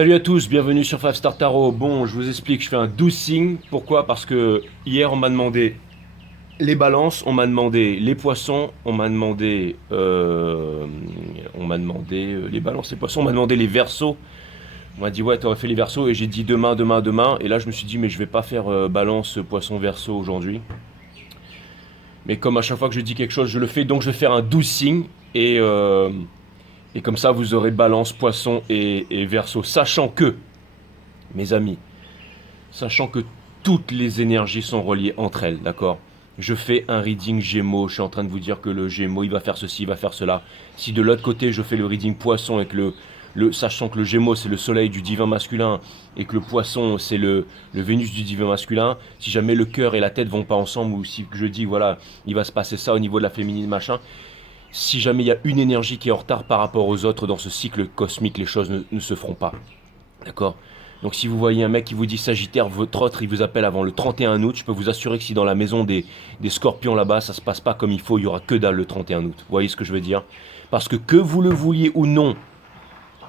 Salut à tous, bienvenue sur 5 Star Tarot. Bon, je vous explique, je fais un 12 signes. Pourquoi? Parce que hier on m'a demandé les balances, on m'a demandé les poissons, on m'a demandé les balances, les poissons, on m'a demandé les versos. On m'a dit ouais, t'aurais fait les versos et j'ai dit demain, demain, demain. Et là je me suis dit mais je vais pas faire balance, poisson, verso aujourd'hui. Mais comme à chaque fois que je dis quelque chose, je le fais, donc je vais faire un 12 signes et comme ça vous aurez balance, poisson et verso. Sachant que, mes amis, sachant que toutes les énergies sont reliées entre elles, d'accord? Je fais un reading Gémeaux, je suis en train de vous dire que le Gémeaux, il va faire ceci, il va faire cela. Si de l'autre côté, je fais le reading Poisson et que sachant que le Gémeaux, c'est le soleil du divin masculin et que le Poisson, c'est le Vénus du divin masculin, si jamais le cœur et la tête vont pas ensemble ou si je dis, voilà, il va se passer ça au niveau de la féminine, machin, si jamais il y a une énergie qui est en retard par rapport aux autres dans ce cycle cosmique, les choses ne se feront pas. D'accord? Donc si vous voyez un mec qui vous dit Sagittaire, votre autre, il vous appelle avant le 31 août, je peux vous assurer que si dans la maison des scorpions là-bas, ça se passe pas comme il faut, il y aura que dalle le 31 août. Vous voyez ce que je veux dire? Parce que vous le vouliez ou non,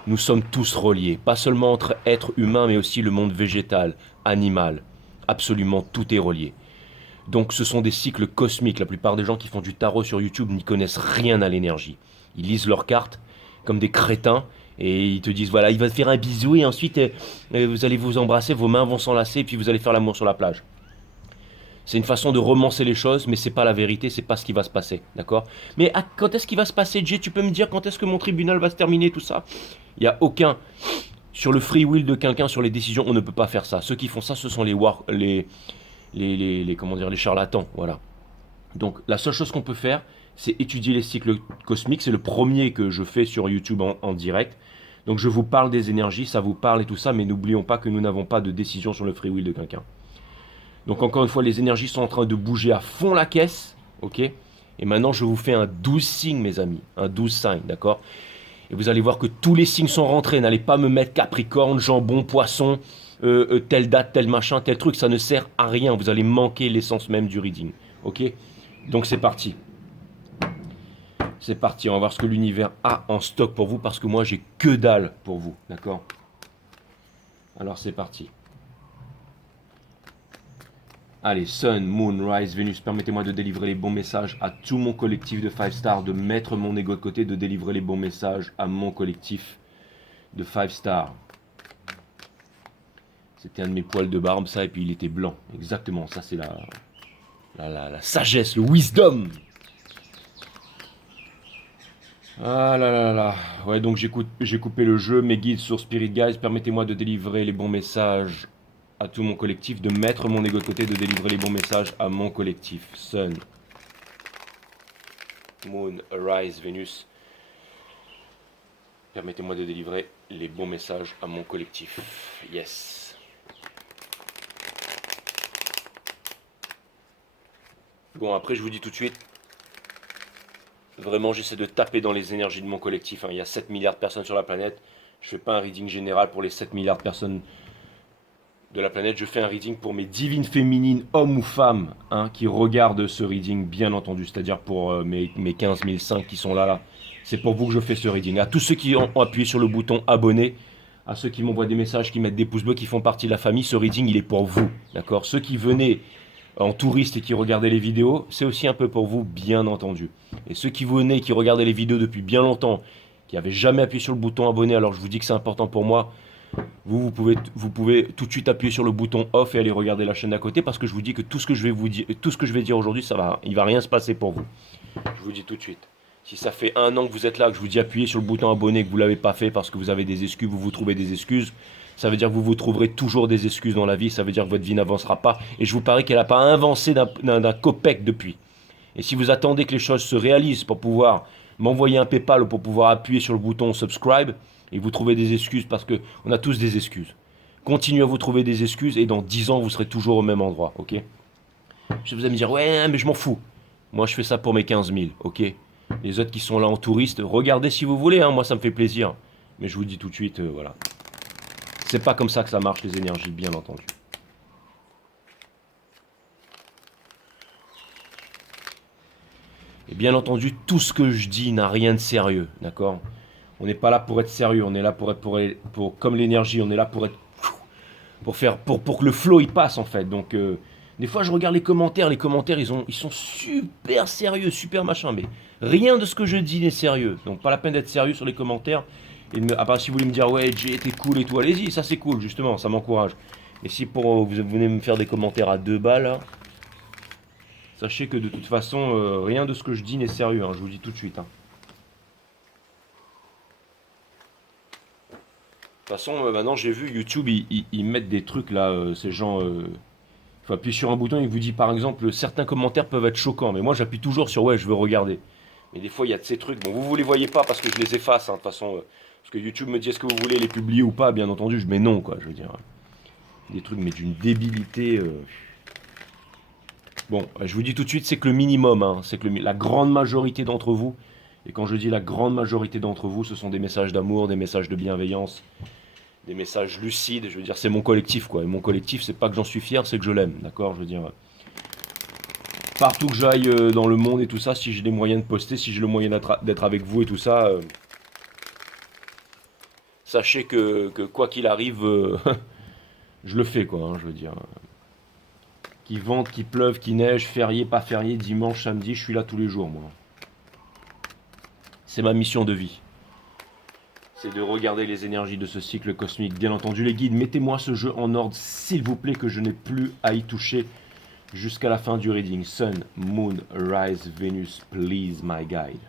nous sommes tous reliés. Pas seulement entre êtres humains, mais aussi le monde végétal, animal. Absolument tout est relié. Donc ce sont des cycles cosmiques. La plupart des gens qui font du tarot sur YouTube n'y connaissent rien à l'énergie. Ils lisent leurs cartes comme des crétins et ils te disent voilà, il va te faire un bisou et ensuite vous allez vous embrasser, vos mains vont s'enlacer et puis vous allez faire l'amour sur la plage. C'est une façon de romancer les choses, mais c'est pas la vérité, c'est pas ce qui va se passer, d'accord? Mais quand est-ce qu'il va se passer, Jay? Tu peux me dire quand est-ce que mon tribunal va se terminer, tout ça? Il y a aucun sur le free will de quelqu'un, sur les décisions, on ne peut pas faire ça. Ceux qui font ça, ce sont comment dire, les charlatans, voilà. Donc la seule chose qu'on peut faire, c'est étudier les cycles cosmiques. C'est le premier que je fais sur YouTube en direct. Donc je vous parle des énergies, ça vous parle et tout ça, mais n'oublions pas que nous n'avons pas de décision sur le free will de quelqu'un. Donc encore une fois, les énergies sont en train de bouger à fond la caisse, ok? Et maintenant, je vous fais un 12 signes, mes amis, un 12 signes, d'accord? Et vous allez voir que tous les signes sont rentrés. N'allez pas me mettre Capricorne, Jambon, Poisson, telle date, tel machin, tel truc. Ça ne sert à rien. Vous allez manquer l'essence même du reading. Ok? Donc c'est parti. C'est parti. On va voir ce que l'univers a en stock pour vous parce que moi j'ai que dalle pour vous. D'accord? Alors c'est parti. Allez, Sun, Moon, Rise, Vénus, permettez-moi de délivrer les bons messages à tout mon collectif de 5 stars, de mettre mon ego de côté, de délivrer les bons messages à mon collectif de 5 stars. C'était un de mes poils de barbe, ça, et puis il était blanc. Exactement, ça c'est la sagesse, le wisdom. Ah là là là. Ouais, donc j'ai coupé le jeu. Mes guides sur Spirit Guides, permettez-moi de délivrer les bons messages à tout mon collectif, de mettre mon ego de côté, de délivrer les bons messages à mon collectif. Sun, Moon, Arise, Vénus. Permettez-moi de délivrer les bons messages à mon collectif. Yes. Bon, après, je vous dis tout de suite, vraiment, j'essaie de taper dans les énergies de mon collectif. Il y a 7 milliards de personnes sur la planète. Je ne fais pas un reading général pour les 7 milliards de personnes de la planète. Je fais un reading pour mes divines féminines, hommes ou femmes, qui regardent ce reading, bien entendu. C'est-à-dire pour mes 15 005 qui sont là. C'est pour vous que je fais ce reading. À tous ceux qui ont appuyé sur le bouton abonner, à ceux qui m'envoient des messages, qui mettent des pouces bleus, qui font partie de la famille, ce reading, il est pour vous. D'accord? Ceux qui venaient en touriste et qui regardaient les vidéos, c'est aussi un peu pour vous, bien entendu. Et ceux qui venaient et qui regardaient les vidéos depuis bien longtemps, qui n'avaient jamais appuyé sur le bouton abonner, alors je vous dis que c'est important pour moi, vous pouvez tout de suite appuyer sur le bouton off et aller regarder la chaîne d'à côté parce que je vous dis que tout ce que je vais vous dire, tout ce que je vais dire aujourd'hui, il va rien se passer pour vous. Je vous dis tout de suite. Si ça fait 1 an que vous êtes là, que je vous dis appuyez sur le bouton abonner, que vous ne l'avez pas fait parce que vous avez des excuses, vous vous trouvez des excuses, ça veut dire que vous vous trouverez toujours des excuses dans la vie, ça veut dire que votre vie n'avancera pas. Et je vous parie qu'elle n'a pas avancé d'un copec depuis. Et si vous attendez que les choses se réalisent pour pouvoir m'envoyer un PayPal ou pour pouvoir appuyer sur le bouton subscribe, et vous trouvez des excuses parce qu'on a tous des excuses. Continuez à vous trouver des excuses et dans 10 ans, vous serez toujours au même endroit, ok? Je vous allez me dire, ouais, mais je m'en fous. Moi, je fais ça pour mes 15 000, ok? Les autres qui sont là en touriste, regardez si vous voulez, moi ça me fait plaisir. Mais je vous dis tout de suite, voilà. C'est pas comme ça que ça marche les énergies, bien entendu. Et bien entendu, tout ce que je dis n'a rien de sérieux, d'accord? On n'est pas là pour être sérieux, on est là pour comme l'énergie, on est là pour être pour que le flow il passe en fait. Donc des fois je regarde les commentaires ils sont super sérieux, super machin, mais rien de ce que je dis n'est sérieux. Donc pas la peine d'être sérieux sur les commentaires. À part si vous voulez me dire ouais Jay t'es cool et tout, allez-y, ça c'est cool justement, ça m'encourage. Et si vous venez me faire des commentaires à 2 balles, là, sachez que de toute façon rien de ce que je dis n'est sérieux, hein, je vous le dis tout de suite. Hein. De toute façon, maintenant j'ai vu YouTube, ils mettent des trucs là, ces gens. Il faut appuyer sur un bouton, il vous dit par exemple, certains commentaires peuvent être choquants, mais moi j'appuie toujours sur ouais, je veux regarder. Mais des fois il y a de ces trucs, bon vous les voyez pas parce que je les efface, hein, de toute façon. Parce que YouTube me dit est-ce que vous voulez les publier ou pas, bien entendu, je mets non quoi, je veux dire. Des trucs, mais d'une débilité. Bon, je vous dis tout de suite, c'est que le minimum, hein, c'est que la grande majorité d'entre vous, et quand je dis la grande majorité d'entre vous, ce sont des messages d'amour, des messages de bienveillance, des messages lucides, je veux dire, c'est mon collectif, quoi. Et mon collectif, c'est pas que j'en suis fier, c'est que je l'aime, d'accord. Je veux dire, partout que j'aille dans le monde et tout ça, si j'ai les moyens de poster, si j'ai le moyen d'être avec vous et tout ça, sachez que quoi qu'il arrive, je le fais, quoi, hein, je veux dire. Qu'il vente, qu'il pleuve, qu'il neige, férié, pas férié, dimanche, samedi, je suis là tous les jours, moi. C'est ma mission de vie. C'est de regarder les énergies de ce cycle cosmique. Bien entendu, les guides, mettez-moi ce jeu en ordre, s'il vous plaît, que je n'ai plus à y toucher jusqu'à la fin du reading. Sun, Moon, Rise, Venus, please, my guide.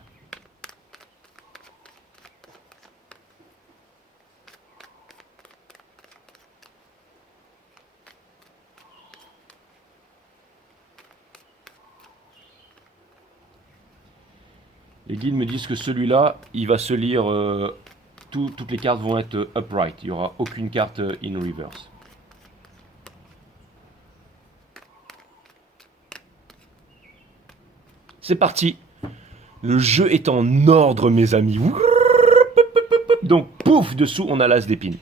Les guides me disent que celui-là, il va se lire... toutes les cartes vont être upright. Il n'y aura aucune carte in reverse. C'est parti. Le jeu est en ordre, mes amis. Donc, pouf, dessous, on a l'as d'épine.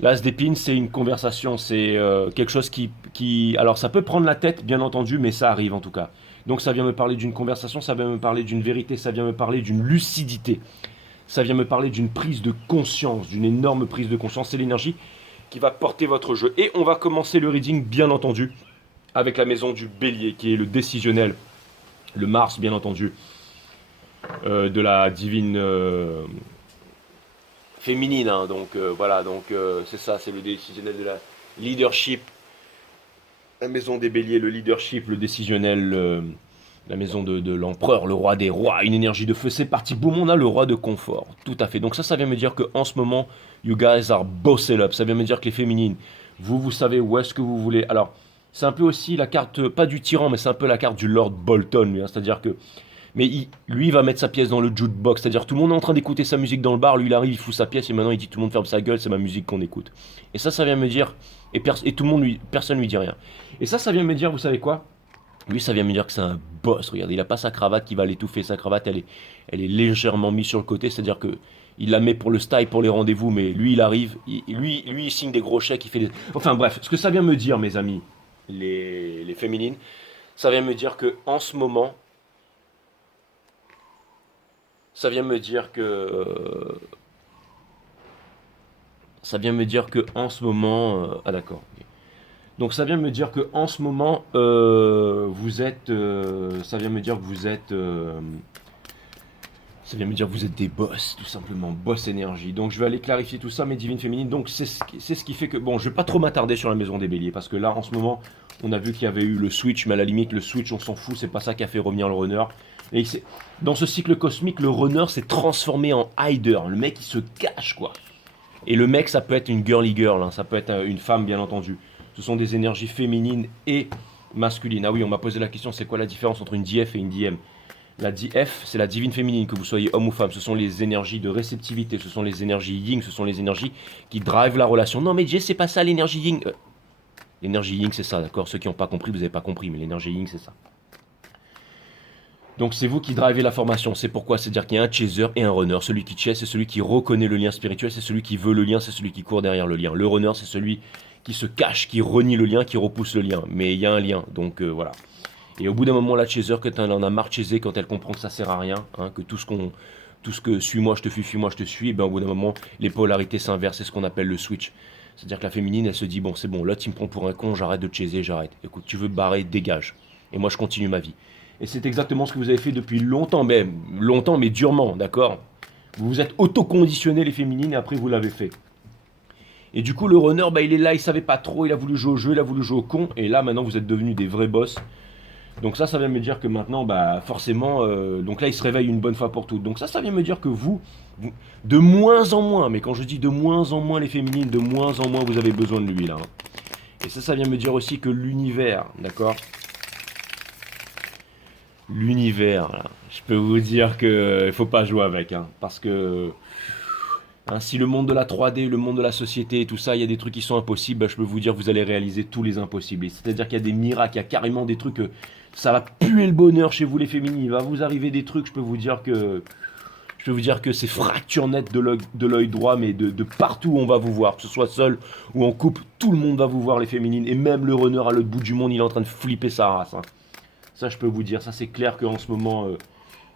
L'as d'épine, c'est une conversation. C'est quelque chose qui... Alors, ça peut prendre la tête, bien entendu, mais ça arrive en tout cas. Donc, ça vient me parler d'une conversation, ça vient me parler d'une vérité, ça vient me parler d'une lucidité. Ça vient me parler d'une prise de conscience, d'une énorme prise de conscience. C'est l'énergie qui va porter votre jeu. Et on va commencer le reading, bien entendu, avec la maison du bélier, qui est le décisionnel. Le Mars, bien entendu, de la divine féminine. Hein. Donc voilà, donc c'est ça, c'est le décisionnel de la leadership. La maison des béliers, le leadership, le décisionnel, la maison de l'empereur, le roi des rois, une énergie de feu. C'est parti, boum, on a le roi de confort. Tout à fait. Donc ça vient me dire qu'en ce moment, you guys are bossed up. Ça vient me dire que les féminines, vous savez où est-ce que vous voulez. Alors, c'est un peu aussi la carte, pas du tyran, mais c'est un peu la carte du Lord Bolton, lui. Hein. C'est-à-dire que... Mais lui, il va mettre sa pièce dans le jukebox. C'est-à-dire tout le monde est en train d'écouter sa musique dans le bar. Lui, il arrive, il fout sa pièce et maintenant, il dit tout le monde ferme sa gueule, c'est ma musique qu'on écoute. Et ça vient me dire... Et tout le monde, personne lui dit rien. Et ça vient me dire, vous savez quoi? Lui, ça vient me dire que c'est un boss. Regardez, il n'a pas sa cravate qui va l'étouffer. Sa cravate, elle est légèrement mise sur le côté. C'est-à-dire que il la met pour le style, pour les rendez-vous. Mais lui, il arrive. Lui, il signe des gros chèques. Il fait des... Enfin bref, ce que ça vient me dire, mes amis, les féminines, ça vient me dire que en ce moment, ça vient me dire que... Ça vient me dire que en ce moment... ah d'accord. Donc ça vient me dire que en ce moment vous êtes, ça vient me dire que vous êtes, ça vient me dire que vous êtes des boss, tout simplement, boss énergie. Donc je vais aller clarifier tout ça, mes divines féminines. Donc c'est ce qui fait que, bon, je vais pas trop m'attarder sur la maison des béliers, parce que là en ce moment, on a vu qu'il y avait eu le switch, mais à la limite le switch on s'en fout, c'est pas ça qui a fait revenir le runner. Et dans ce cycle cosmique, le runner s'est transformé en hider, le mec il se cache quoi. Et le mec ça peut être une girly girl, hein, ça peut être une femme bien entendu. Ce sont des énergies féminines et masculines. Ah oui, on m'a posé la question, c'est quoi la différence entre une DF et une DM? La DF, c'est la divine féminine, que vous soyez homme ou femme. Ce sont les énergies de réceptivité, ce sont les énergies yin, ce sont les énergies qui drivent la relation. Non mais Jay, c'est pas ça l'énergie yin. L'énergie yin, c'est ça, d'accord? Ceux qui n'ont pas compris, vous n'avez pas compris, mais l'énergie yin, c'est ça. Donc c'est vous qui drivez la formation, c'est pourquoi, c'est-à-dire qu'il y a un chaser et un runner. Celui qui chase, c'est celui qui reconnaît le lien spirituel, c'est celui qui veut le lien, c'est celui qui court derrière le lien. Le runner, c'est celui qui se cache, qui renie le lien, qui repousse le lien. Mais il y a un lien, donc voilà. Et au bout d'un moment, la chaser, quand elle en a marre de chaiser, quand elle comprend que ça sert à rien, hein, que tout ce qu'on tout ce que suis-moi, je te fuis-moi, je te suis, et ben, au bout d'un moment, les polarités s'inversent, c'est ce qu'on appelle le switch. C'est-à-dire que la féminine, elle se dit, bon, c'est bon, là, tu me prends pour un con, j'arrête de te chaiser, j'arrête. Écoute, tu veux te barrer, dégage. Et moi, je continue ma vie. Et c'est exactement ce que vous avez fait depuis longtemps, mais durement, d'accord? Vous vous êtes auto-conditionné, les féminines, et après, vous l'avez fait. Et du coup, le runner, bah, il est là, il savait pas trop, il a voulu jouer au jeu, il a voulu jouer au con, et là, maintenant, vous êtes devenus des vrais boss. Donc ça vient me dire que maintenant, bah, forcément, donc là, il se réveille une bonne fois pour toutes. Donc ça vient me dire que de moins en moins, mais quand je dis de moins en moins les féminines, de moins en moins vous avez besoin de lui là, hein. Et ça vient me dire aussi que l'univers, d'accord? L'univers, là, je peux vous dire que il faut pas jouer avec, hein, parce que hein, si le monde de la 3D, le monde de la société et tout ça, il y a des trucs qui sont impossibles, bah, je peux vous dire que vous allez réaliser tous les impossibles. C'est-à-dire qu'il y a des miracles, il y a carrément des trucs, ça va puer le bonheur chez vous les féminines. Il va vous arriver des trucs, je peux vous dire que c'est fracture nette de l'œil droit, mais de partout où on va vous voir, que ce soit seul ou en couple, tout le monde va vous voir les féminines. Et même le runner à l'autre bout du monde, il est en train de flipper sa race, hein. Ça, je peux vous dire, ça c'est clair qu'en ce moment,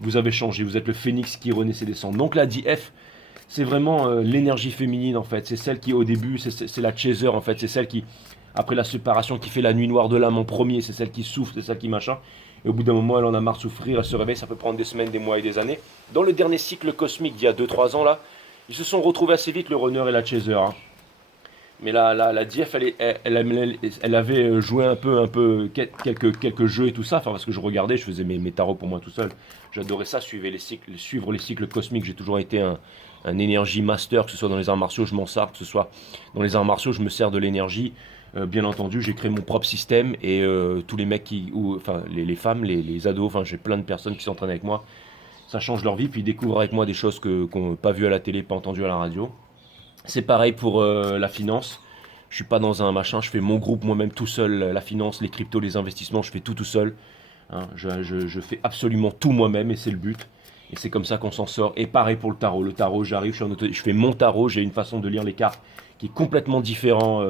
vous avez changé. Vous êtes le phénix qui renaît ses descentes. Donc la DF, c'est vraiment l'énergie féminine en fait. C'est celle qui au début, c'est la chaser en fait. C'est celle qui, après la séparation, qui fait la nuit noire de l'âme en premier. C'est celle qui souffre, c'est celle qui machin. Et au bout d'un moment, elle en a marre de souffrir, elle se réveille, ça peut prendre des semaines, des mois et des années. Dans le dernier cycle cosmique d'il y a 2-3 ans là, ils se sont retrouvés assez vite le runner et la chaser, hein. Mais la DF, elle avait joué un peu quelques jeux et tout ça, enfin, parce que je regardais, je faisais mes tarots pour moi tout seul. J'adorais ça, suivre les cycles cosmiques. J'ai toujours été un énergie master, que ce soit dans les arts martiaux, je m'en sers, que ce soit dans les arts martiaux, je me sers de l'énergie. Bien entendu, j'ai créé mon propre système et tous les mecs enfin les femmes, les ados, enfin j'ai plein de personnes qui s'entraînent avec moi. Ça change leur vie, puis ils découvrent avec moi des choses qu'on n'a pas vues à la télé, pas entendues à la radio. C'est pareil pour la finance. Je suis pas dans un machin, je fais mon groupe moi-même tout seul, la finance, les cryptos, les investissements, je fais tout seul, hein. Je fais absolument tout moi-même et c'est le but. Et c'est comme ça qu'on s'en sort. Et pareil pour le tarot. Le tarot, j'arrive, je fais mon tarot, j'ai une façon de lire les cartes qui est complètement différent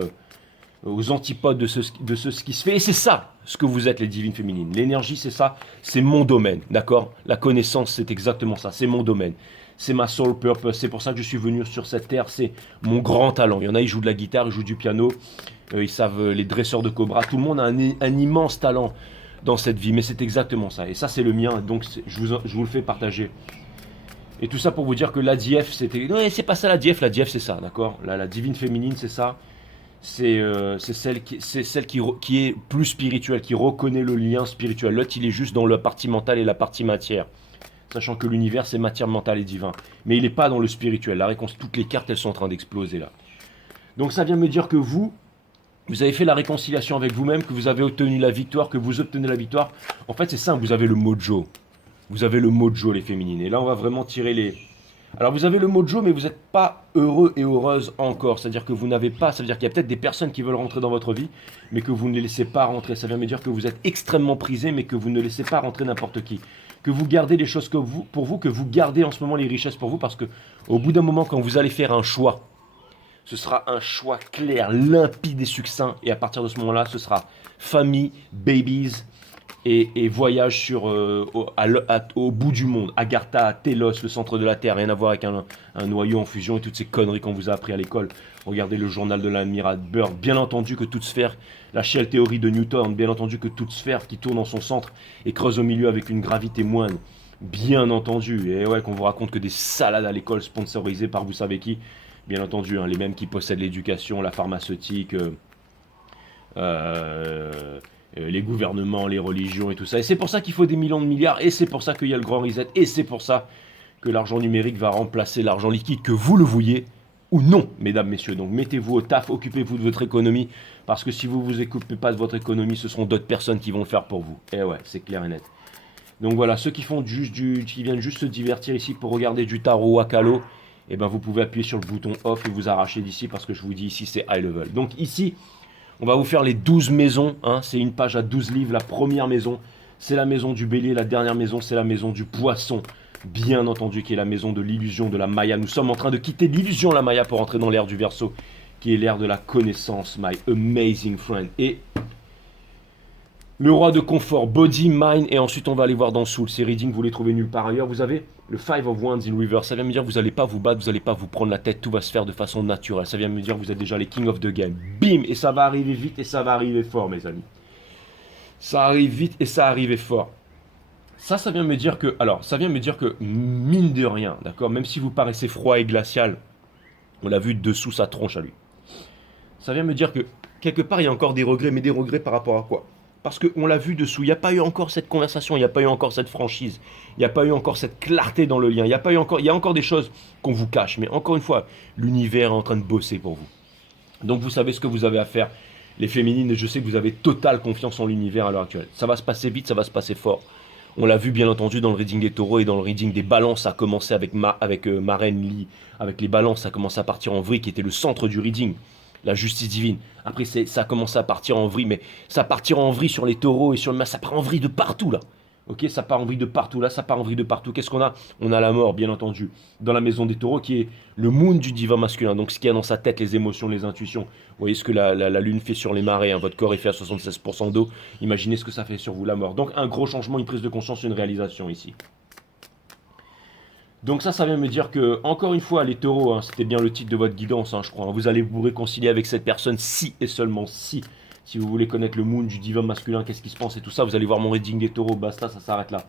aux antipodes de ce qui se fait. Et c'est ça ce que vous êtes, les divines féminines. L'énergie, c'est ça, c'est mon domaine, d'accord? La connaissance, c'est exactement ça, c'est mon domaine. C'est ma soul purpose, c'est pour ça que je suis venu sur cette terre, c'est mon grand talent. Il y en a, ils jouent de la guitare, ils jouent du piano, ils savent, les dresseurs de cobra, tout le monde a un immense talent dans cette vie, mais c'est exactement ça. Et ça, c'est le mien, donc je vous le fais partager. Et tout ça pour vous dire que l'ADF, c'était... Non, c'est pas ça l'ADF c'est ça, d'accord? La divine féminine, c'est ça. C'est celle qui est plus spirituelle, qui reconnaît le lien spirituel. L'autre, il est juste dans la partie mentale et la partie matière. Sachant que l'univers, c'est matière, mentale et divin. Mais il n'est pas dans le spirituel. La réponse, toutes les cartes, elles sont en train d'exploser là. Donc ça vient me dire que vous avez fait la réconciliation avec vous-même, que vous avez obtenu la victoire, que vous obtenez la victoire. En fait, c'est simple, vous avez le mojo. Vous avez le mojo, les féminines. Et là, on va vraiment tirer les... Alors, vous avez le mojo, mais vous n'êtes pas heureux et heureuse encore. C'est-à-dire que vous n'avez pas... Ça veut dire qu'il y a peut-être des personnes qui veulent rentrer dans votre vie, mais que vous ne les laissez pas rentrer. Ça vient me dire que vous êtes extrêmement prisé, mais que vous ne laissez pas rentrer n'importe qui. Que vous gardez les choses pour vous, que vous gardez en ce moment les richesses pour vous, parce que au bout d'un moment, quand vous allez faire un choix, ce sera un choix clair, limpide et succinct. Et à partir de ce moment-là, ce sera famille, babies et voyage au bout du monde. Agartha, Telos, le centre de la Terre. Rien à voir avec un noyau en fusion et toutes ces conneries qu'on vous a appris à l'école. Regardez le journal de l'amiral Byrd. Bien entendu que toute sphère, la Shell théorie de Newton, bien entendu que toute sphère qui tourne en son centre et creuse au milieu avec une gravité moindre. Bien entendu. Et ouais, qu'on vous raconte que des salades à l'école sponsorisées par vous savez qui. Bien entendu, hein, les mêmes qui possèdent l'éducation, la pharmaceutique, les gouvernements, les religions et tout ça. Et c'est pour ça qu'il faut des millions de milliards, et c'est pour ça qu'il y a le grand reset, et c'est pour ça que l'argent numérique va remplacer l'argent liquide, que vous le vouliez ou non, mesdames, messieurs. Donc mettez-vous au taf, occupez-vous de votre économie, parce que si vous ne vous occupez pas de votre économie, ce seront d'autres personnes qui vont le faire pour vous. Et ouais, c'est clair et net. Donc voilà, ceux qui viennent juste se divertir ici pour regarder du tarot à calo, et ben vous pouvez appuyer sur le bouton off et vous arracher d'ici, parce que je vous dis ici c'est high level. Donc ici, on va vous faire les 12 maisons, hein. C'est une page à 12 livres. La première maison, c'est la maison du bélier. La dernière maison, c'est la maison du poisson. Bien entendu, qui est la maison de l'illusion de la Maya. Nous sommes en train de quitter l'illusion la Maya pour entrer dans l'ère du Verseau, qui est l'ère de la connaissance, my amazing friend. Et Le roi de confort, body, mind, et ensuite on va aller voir dans Soul. Ces readings, vous les trouvez nulle part ailleurs. Vous avez le Five of Wands in Reverse. Ça vient me dire que vous n'allez pas vous battre, vous n'allez pas vous prendre la tête, tout va se faire de façon naturelle. Ça vient me dire que vous êtes déjà les King of the Game. Bim. Et ça va arriver vite et ça va arriver fort, mes amis. Ça arrive vite et ça arrive fort. Ça vient me dire que, alors, ça vient me dire que, mine de rien, d'accord, même si vous paraissez froid et glacial, on l'a vu dessous sa tronche à lui. Ça vient me dire que, quelque part, il y a encore des regrets, mais des regrets par rapport à quoi? Parce qu'on l'a vu dessous, il n'y a pas eu encore cette conversation, il n'y a pas eu encore cette franchise, il n'y a pas eu encore cette clarté dans le lien, il y a encore des choses qu'on vous cache, mais encore une fois, l'univers est en train de bosser pour vous. Donc vous savez ce que vous avez à faire. Les féminines, je sais que vous avez totale confiance en l'univers à l'heure actuelle. Ça va se passer vite, ça va se passer fort. On l'a vu bien entendu dans le reading des taureaux et dans le reading des balances, ça a commencé avec Maren Lee, avec les balances, ça a commencé à partir en vrille, qui était le centre du reading, la justice divine. Après, ça a commencé à partir en vrille, mais ça partira en vrille sur les taureaux et sur le ça part en vrille de partout là. Ok, ça part en vrille de partout, là ça part en vrille de partout. Qu'est-ce qu'on a? On a la mort, bien entendu, dans la maison des taureaux, qui est le moon du divin masculin. Donc ce qu'il y a dans sa tête, les émotions, les intuitions. Vous voyez ce que la lune fait sur les marées, hein. Votre corps est fait à 76% d'eau. Imaginez ce que ça fait sur vous, la mort. Donc un gros changement, une prise de conscience, une réalisation ici. Donc ça vient me dire que, encore une fois, les taureaux, hein, c'était bien le titre de votre guidance, hein, je crois. Hein. Vous allez vous réconcilier avec cette personne si et seulement si. Si vous voulez connaître le moon du divin masculin, qu'est-ce qui se passe et tout ça, vous allez voir mon reading des taureaux, basta, ça s'arrête là.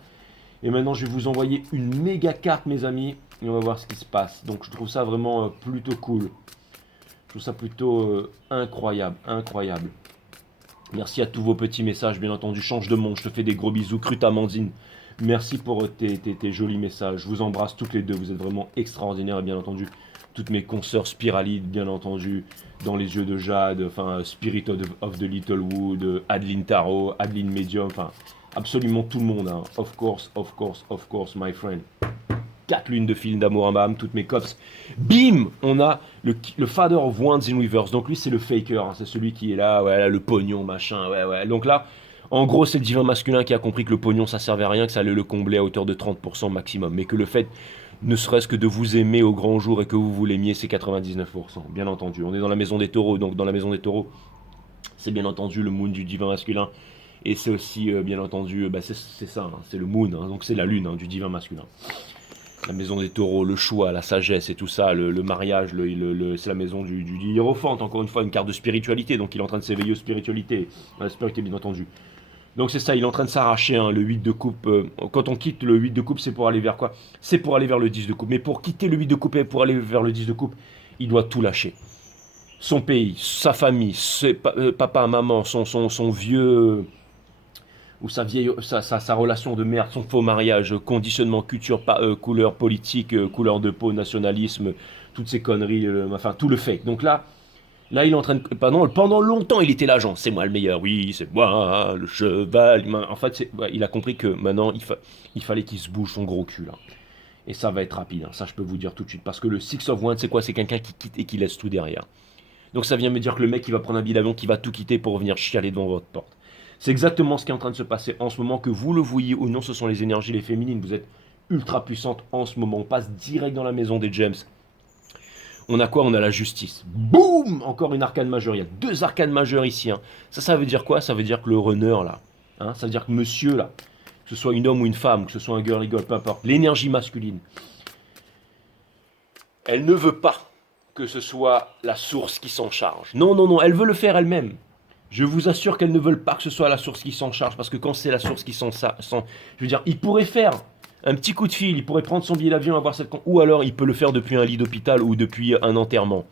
Et maintenant, je vais vous envoyer une méga carte, mes amis, et on va voir ce qui se passe. Donc, je trouve ça vraiment plutôt cool. Je trouve ça plutôt incroyable, incroyable. Merci à tous vos petits messages, bien entendu. Change de monde, je te fais des gros bisous. Crute Amandine, merci pour tes jolis messages. Je vous embrasse toutes les deux, vous êtes vraiment extraordinaires, et bien entendu. Toutes mes consoeurs spiralides, bien entendu, dans les yeux de Jade, enfin, Spirit of the Little Wood, Adeline Tarot, Adeline Medium, enfin, absolument tout le monde, hein. Of course, of course, of course, my friend. 4 lunes de film d'amour en bam, toutes mes cops. Bim, on a le Father of Wands in Reverse. Donc lui, c'est le faker, hein. C'est celui qui est là, ouais, là, le pognon, machin, ouais, ouais. Donc là, en gros, c'est le divin masculin qui a compris que le pognon, ça servait à rien, que ça allait le combler à hauteur de 30% maximum. Mais que le fait, ne serait-ce que de vous aimer au grand jour et que vous l'aimiez, c'est 99%, bien entendu. On est dans la maison des taureaux, donc dans la maison des taureaux, c'est bien entendu le moon du divin masculin. Et c'est aussi, bien entendu, c'est ça, hein, c'est le moon, hein, donc c'est la lune, hein, du divin masculin. La maison des taureaux, le choix, la sagesse et tout ça, le mariage, c'est la maison du hiérophante, encore une fois, une carte de spiritualité, donc il est en train de s'éveiller aux spiritualités, à la spiritualité bien entendu. Donc c'est ça, il est en train de s'arracher, hein, le 8 de coupe. Quand on quitte le 8 de coupe, c'est pour aller vers quoi? C'est pour aller vers le 10 de coupe. Mais pour quitter le 8 de coupe et pour aller vers le 10 de coupe, il doit tout lâcher. Son pays, sa famille, papa, maman, son vieux... ou sa relation de merde, son faux mariage, conditionnement, culture, couleur politique, couleur de peau, nationalisme, toutes ces conneries, enfin tout le fake. Donc là, il est en train de... Pendant longtemps, il était l'agent. C'est moi le meilleur, oui, c'est moi, le cheval. En fait, il a compris que maintenant, il fallait qu'il se bouge son gros cul, là. Et ça va être rapide, hein. Ça je peux vous dire tout de suite. Parce que le Six of Wands, c'est quoi? C'est quelqu'un qui quitte et qui laisse tout derrière. Donc ça vient me dire que le mec, il va prendre un billet d'avion, qui va tout quitter pour venir chialer devant votre porte. C'est exactement ce qui est en train de se passer en ce moment, que vous le voyez ou non, ce sont les énergies, les féminines. Vous êtes ultra puissantes en ce moment. On passe direct dans la maison des James. On a quoi? On a la justice. Boum! Encore une arcane majeure. Il y a 2 arcanes majeures ici, hein. Ça veut dire quoi? Ça veut dire que le runner, là, hein, ça veut dire que monsieur, là, que ce soit une homme ou une femme, que ce soit un girly girl, peu importe, l'énergie masculine, elle ne veut pas que ce soit la source qui s'en charge. Non, non, non, elle veut le faire elle-même. Je vous assure qu'elles ne veulent pas que ce soit la source qui s'en charge, parce que quand c'est la source qui s'en... Je veux dire, il pourrait faire un petit coup de fil, il pourrait prendre son billet d'avion, avoir cette... Ou alors, il peut le faire depuis un lit d'hôpital ou depuis un enterrement.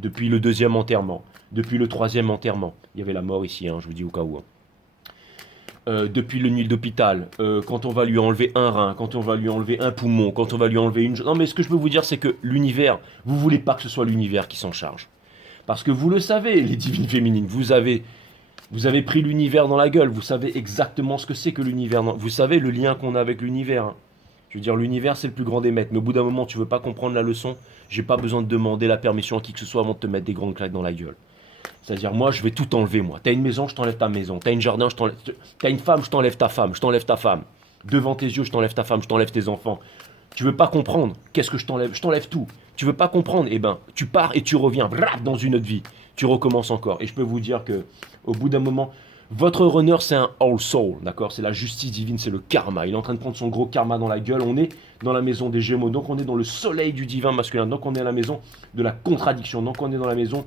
Depuis le 2e enterrement. Depuis le 3e enterrement. Il y avait la mort ici, hein, je vous dis au cas où. Depuis le lit d'hôpital, quand on va lui enlever un rein, quand on va lui enlever un poumon, quand on va lui enlever une... Non, mais ce que je peux vous dire, c'est que l'univers, vous voulez pas que ce soit l'univers qui s'en charge. Parce que vous le savez, les divines féminines, vous avez pris l'univers dans la gueule, vous savez exactement ce que c'est que l'univers. Vous savez le lien qu'on a avec l'univers, hein. Je veux dire, l'univers, c'est le plus grand des maîtres. Mais au bout d'un moment, tu veux pas comprendre la leçon, j'ai pas besoin de demander la permission à qui que ce soit avant de te mettre des grandes claques dans la gueule. C'est-à-dire, moi, je vais tout enlever, moi. T'as une maison, je t'enlève ta maison. T'as une jardin, je t'enlève... T'as une femme, je t'enlève ta femme. Je t'enlève ta femme. Devant tes yeux, je t'enlève ta femme. Je t'enlève tes enfants. Tu veux pas comprendre? Qu'est-ce que je t'enlève? Je t'enlève tout. Tu veux pas comprendre? Eh ben, tu pars et tu reviens dans une autre vie. Tu recommences encore. Et je peux vous dire que, au bout d'un moment, Votre runner, c'est un all soul, d'accord? C'est la justice divine, c'est le karma. Il est en train de prendre son gros karma dans la gueule. On est dans la maison des Gémeaux, donc on est dans le soleil du divin masculin. Donc on est à la maison de la contradiction. Donc on est dans la maison,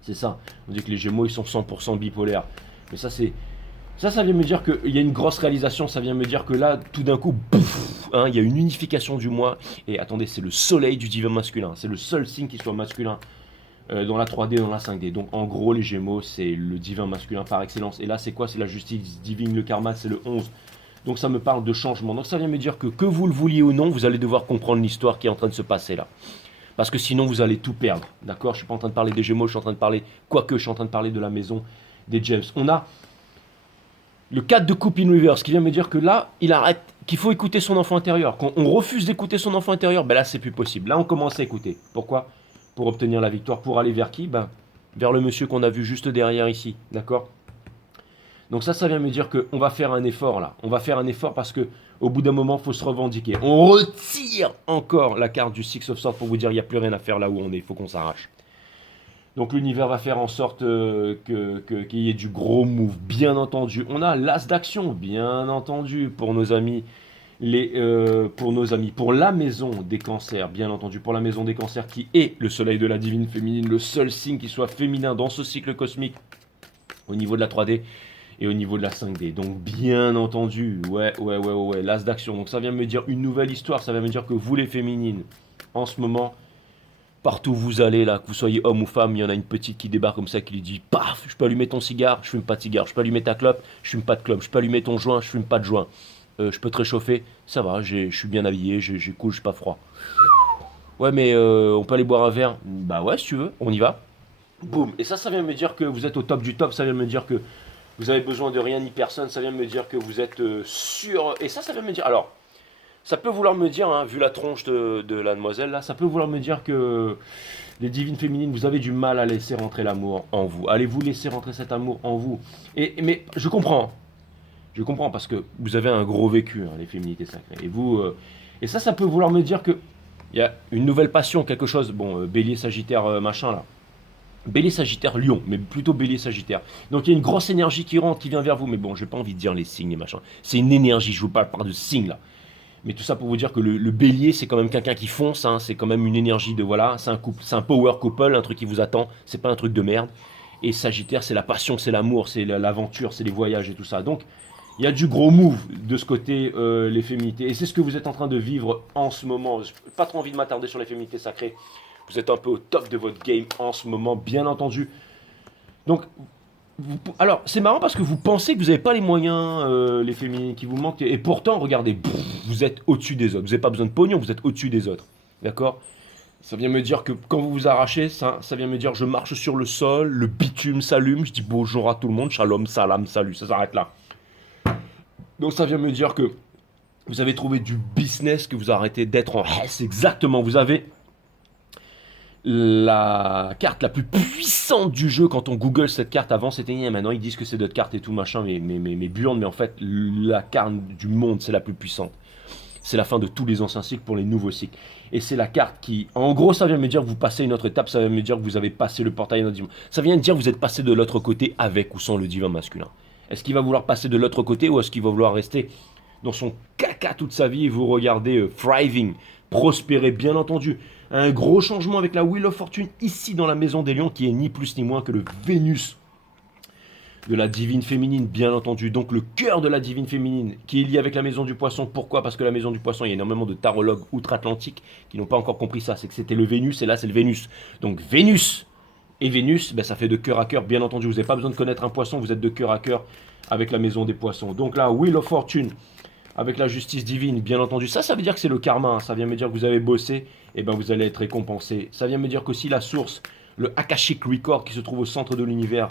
c'est ça. On dit que les Gémeaux, ils sont 100% bipolaires. Mais ça, c'est ça vient me dire qu'il y a une grosse réalisation. Ça vient me dire que là, tout d'un coup, pouf, hein, il y a une unification du moi. Et attendez, c'est le soleil du divin masculin. C'est le seul signe qui soit masculin. Dans la 3D, dans la 5D. Donc en gros, les Gémeaux, c'est le divin masculin par excellence. Et là, c'est quoi? C'est la justice divine, le karma, c'est le 11. Donc ça me parle de changement. Donc ça vient me dire que vous le vouliez ou non, vous allez devoir comprendre l'histoire qui est en train de se passer là. Parce que sinon, vous allez tout perdre. D'accord? Je ne suis pas en train de parler des Gémeaux, je suis en train de parler, quoique je suis en train de parler de la maison des James. On a le 4 de coupe in reverse qui vient me dire que là, il arrête, qu'il faut écouter son enfant intérieur. Quand on refuse d'écouter son enfant intérieur, ben là, c'est plus possible. Là, on commence à écouter. Pourquoi? Pour obtenir la victoire. Pour aller vers qui? Ben, vers le monsieur qu'on a vu juste derrière ici. D'accord? Donc ça vient me dire qu'on va faire un effort là. On va faire un effort parce que au bout d'un moment, il faut se revendiquer. On retire encore la carte du Six of Swords pour vous dire il n'y a plus rien à faire là où on est. Il faut qu'on s'arrache. Donc l'univers va faire en sorte qu'il y ait du gros move, bien entendu. On a l'as d'action, bien entendu, pour nos amis. Pour la maison des cancers, bien entendu, pour la maison des cancers qui est le soleil de la divine féminine, le seul signe qui soit féminin dans ce cycle cosmique au niveau de la 3D et au niveau de la 5D. Donc bien entendu, ouais, l'as d'action. Donc ça vient me dire une nouvelle histoire, ça vient me dire que vous les féminines, en ce moment, partout où vous allez là, que vous soyez homme ou femme, il y en a une petite qui débarque comme ça, qui lui dit paf, je peux allumer ton cigare, je fume pas de cigare, je peux allumer ta clope, je fume pas de clope, je peux allumer ton joint, je fume pas de joint. Je peux te réchauffer, ça va, je suis bien habillé, j'ai cool, j'ai pas froid. Ouais, mais on peut aller boire un verre? Bah ouais, si tu veux, on y va. Boum. Et ça vient me dire que vous êtes au top du top, ça vient me dire que vous avez besoin de rien ni personne, ça vient me dire que vous êtes sûr. Et ça vient me dire. Alors, ça peut vouloir me dire, hein, vu la tronche de la demoiselle là, ça peut vouloir me dire que les divines féminines, vous avez du mal à laisser rentrer l'amour en vous. Allez-vous laisser rentrer cet amour en vous? Mais je comprends. Je comprends parce que vous avez un gros vécu, hein, les féminités sacrées. Et vous, et ça peut vouloir me dire que il y a une nouvelle passion, quelque chose. Bon, Bélier, Sagittaire, machin là. Bélier, Sagittaire, Lion, mais plutôt Bélier, Sagittaire. Donc il y a une grosse énergie qui rentre, qui vient vers vous. Mais bon, j'ai pas envie de dire les signes et machin. C'est une énergie. Je vous parle pas de signes là. Mais tout ça pour vous dire que le Bélier, c'est quand même quelqu'un qui fonce. Hein, c'est quand même une énergie de voilà. C'est un couple, c'est un power couple, un truc qui vous attend. C'est pas un truc de merde. Et Sagittaire, c'est la passion, c'est l'amour, c'est l'aventure, c'est les voyages et tout ça. Donc il y a du gros move de ce côté, les féminités. Et c'est ce que vous êtes en train de vivre en ce moment. Je n'ai pas trop envie de m'attarder sur les féminités sacrées. Vous êtes un peu au top de votre game en ce moment, bien entendu. Donc, alors, c'est marrant parce que vous pensez que vous n'avez pas les moyens, les féminines qui vous manquent. Et pourtant, regardez, vous êtes au-dessus des autres. Vous n'avez pas besoin de pognon, vous êtes au-dessus des autres. D'accord? Ça vient me dire que quand vous vous arrachez, ça vient me dire je marche sur le sol, le bitume s'allume, je dis bonjour à tout le monde, shalom, salam, salut, ça s'arrête là. Donc ça vient me dire que vous avez trouvé du business, que vous arrêtez d'être en hess exactement. Vous avez la carte la plus puissante du jeu. Quand on google cette carte, avant c'était maintenant ils disent que c'est d'autres cartes et tout machin, mais burnes, mais en fait la carte du monde c'est la plus puissante. C'est la fin de tous les anciens cycles pour les nouveaux cycles. Et c'est la carte qui, en gros, ça vient me dire que vous passez une autre étape, ça vient me dire que vous avez passé le portail à notre dimension. Ça vient me dire que vous êtes passé de l'autre côté avec ou sans le divin masculin. Est-ce qu'il va vouloir passer de l'autre côté ou est-ce qu'il va vouloir rester dans son caca toute sa vie et vous regarder thriving, prospérer, bien entendu. Un gros changement avec la Wheel of Fortune ici dans la maison des lions qui est ni plus ni moins que le Vénus de la divine féminine, bien entendu. Donc le cœur de la divine féminine qui est lié avec la maison du poisson. Pourquoi? Parce que la maison du poisson, il y a énormément de tarologues outre-Atlantique qui n'ont pas encore compris ça. C'est que c'était le Vénus et là c'est le Vénus. Donc Vénus et Vénus, ben, ça fait de cœur à cœur, bien entendu. Vous n'avez pas besoin de connaître un poisson, vous êtes de cœur à cœur avec la maison des poissons. Donc là, Wheel of Fortune, avec la justice divine, bien entendu. Ça veut dire que c'est le karma. Hein. Ça vient me dire que vous avez bossé, et ben vous allez être récompensé. Ça vient me dire qu'aussi la source, le Akashic Record qui se trouve au centre de l'univers,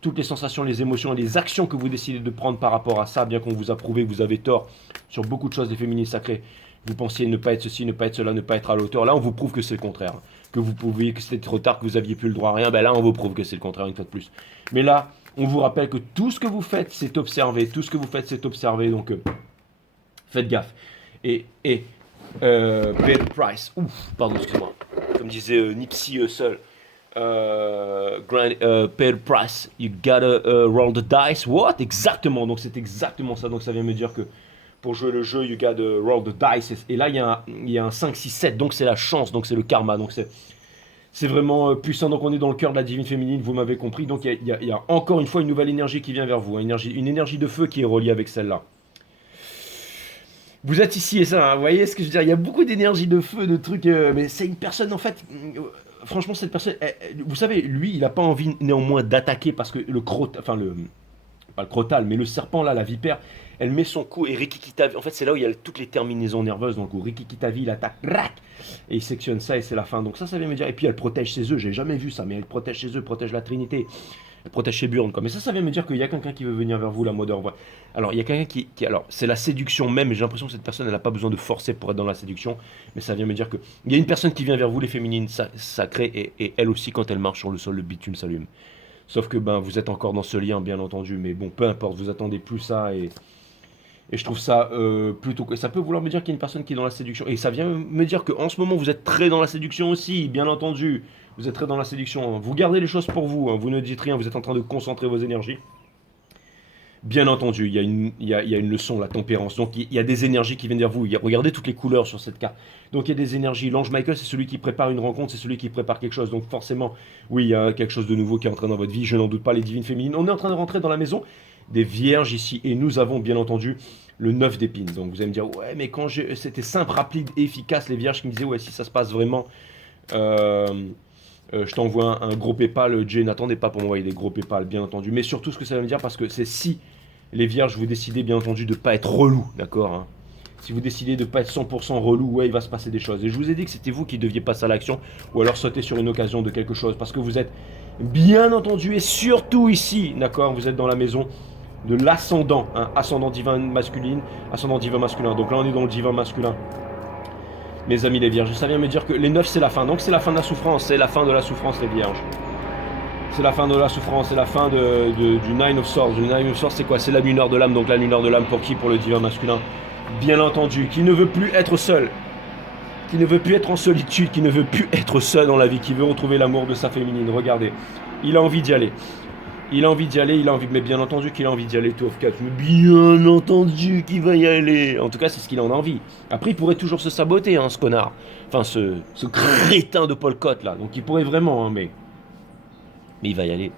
toutes les sensations, les émotions et les actions que vous décidez de prendre par rapport à ça, bien qu'on vous a prouvé que vous avez tort sur beaucoup de choses des féministes sacrées. Vous pensiez ne pas être ceci, ne pas être cela, ne pas être à l'auteur. Là, on vous prouve que c'est le contraire. Que vous pouviez, que c'était trop tard, que vous aviez plus le droit à rien. Ben là, on vous prouve que c'est le contraire une fois de plus. Mais là, on vous rappelle que tout ce que vous faites, c'est observé. Tout ce que vous faites, c'est observé. Donc, faites gaffe. Et pay the price. Ouf, pardon, excusez-moi. Comme disait Nipsey Hussle, pay the price, you gotta roll the dice. What? Exactement, donc c'est exactement ça. Donc ça vient me dire que pour jouer le jeu, you gotta roll the dice. Et là, il y a un 5, 6, 7, donc c'est la chance, donc c'est le karma. Donc c'est vraiment puissant. Donc on est dans le cœur de la divine féminine, vous m'avez compris. Donc il y a encore une fois une nouvelle énergie qui vient vers vous, une énergie de feu qui est reliée avec celle-là. Vous êtes ici et ça, hein, vous voyez ce que je veux dire. Il y a beaucoup d'énergie de feu, de trucs, mais c'est une personne en fait. Franchement, cette personne, vous savez, lui, il n'a pas envie néanmoins d'attaquer parce que enfin pas le crotal, mais le serpent là, la vipère, elle met son cou et Rikikitavi. En fait, c'est là où il y a toutes les terminaisons nerveuses. Donc, Rikikitavi, il attaque, rac, et il sectionne ça et c'est la fin. Donc ça vient me dire. Et puis elle protège ses œufs. J'ai jamais vu ça, mais elle protège ses œufs, protège la Trinité. Elle protège ses burnes, quoi. Mais ça vient me dire qu'il y a quelqu'un qui veut venir vers vous, la mode voix. Alors, il y a quelqu'un alors, c'est la séduction même, et j'ai l'impression que cette personne, elle n'a pas besoin de forcer pour être dans la séduction, mais ça vient me dire que il y a une personne qui vient vers vous, les féminines, sacrées, et elle aussi, quand elle marche sur le sol, le bitume s'allume. Sauf que, ben, vous êtes encore dans ce lien, bien entendu, mais bon, peu importe, vous attendez plus ça, et je trouve ça plutôt que ça peut vouloir me dire qu'il y a une personne qui est dans la séduction. Et ça vient me dire qu'en ce moment, vous êtes très dans la séduction aussi, bien entendu. Vous êtes très dans la séduction. Vous gardez les choses pour vous, hein. Vous ne dites rien, vous êtes en train de concentrer vos énergies. Bien entendu, il y a une leçon, la tempérance. Donc il y a des énergies qui viennent vers vous. Regardez toutes les couleurs sur cette carte. Donc il y a des énergies. L'ange Michael, c'est celui qui prépare une rencontre, c'est celui qui prépare quelque chose. Donc forcément, oui, il y a quelque chose de nouveau qui est en train dans votre vie. Je n'en doute pas, les divines féminines. On est en train de rentrer dans la maison des vierges ici. Et nous avons bien entendu le 9 d'épines. Donc vous allez me dire, ouais, mais quand c'était simple, rapide et efficace, les vierges qui me disaient, ouais, si ça se passe vraiment... je t'envoie un gros PayPal. Jay, n'attendez pas pour m'envoyer des gros PayPal, bien entendu. Mais surtout, ce que ça veut me dire, parce que c'est si les vierges, vous décidez, bien entendu, de ne pas être relou, d'accord, hein. Si vous décidez de ne pas être 100% relou, ouais, il va se passer des choses. Et je vous ai dit que c'était vous qui deviez passer à l'action, ou alors sauter sur une occasion de quelque chose. Parce que vous êtes, bien entendu, et surtout ici, d'accord, vous êtes dans la maison de l'ascendant, hein, ascendant divin masculine, ascendant divin masculin. Donc là, on est dans le divin masculin. Mes amis les vierges, ça vient me dire que les 9 c'est la fin, donc c'est la fin de la souffrance, c'est la fin de la souffrance les vierges. C'est la fin de la souffrance, c'est la fin du Nine of Swords. Le Nine of Swords c'est quoi? C'est la lumière de l'âme, donc la lumière de l'âme pour qui? Pour le divin masculin. Bien entendu, qui ne veut plus être seul, qui ne veut plus être en solitude, qui ne veut plus être seul dans la vie, qui veut retrouver l'amour de sa féminine. Regardez, il a envie d'y aller. Il a envie d'y aller, mais bien entendu qu'il a envie d'y aller, Two of Cups. Mais bien entendu qu'il va y aller. En tout cas, c'est ce qu'il en a envie. Après, il pourrait toujours se saboter, hein, ce connard. Enfin, ce crétin de Paul Cotte, là. Donc, il pourrait vraiment, hein, mais il va y aller.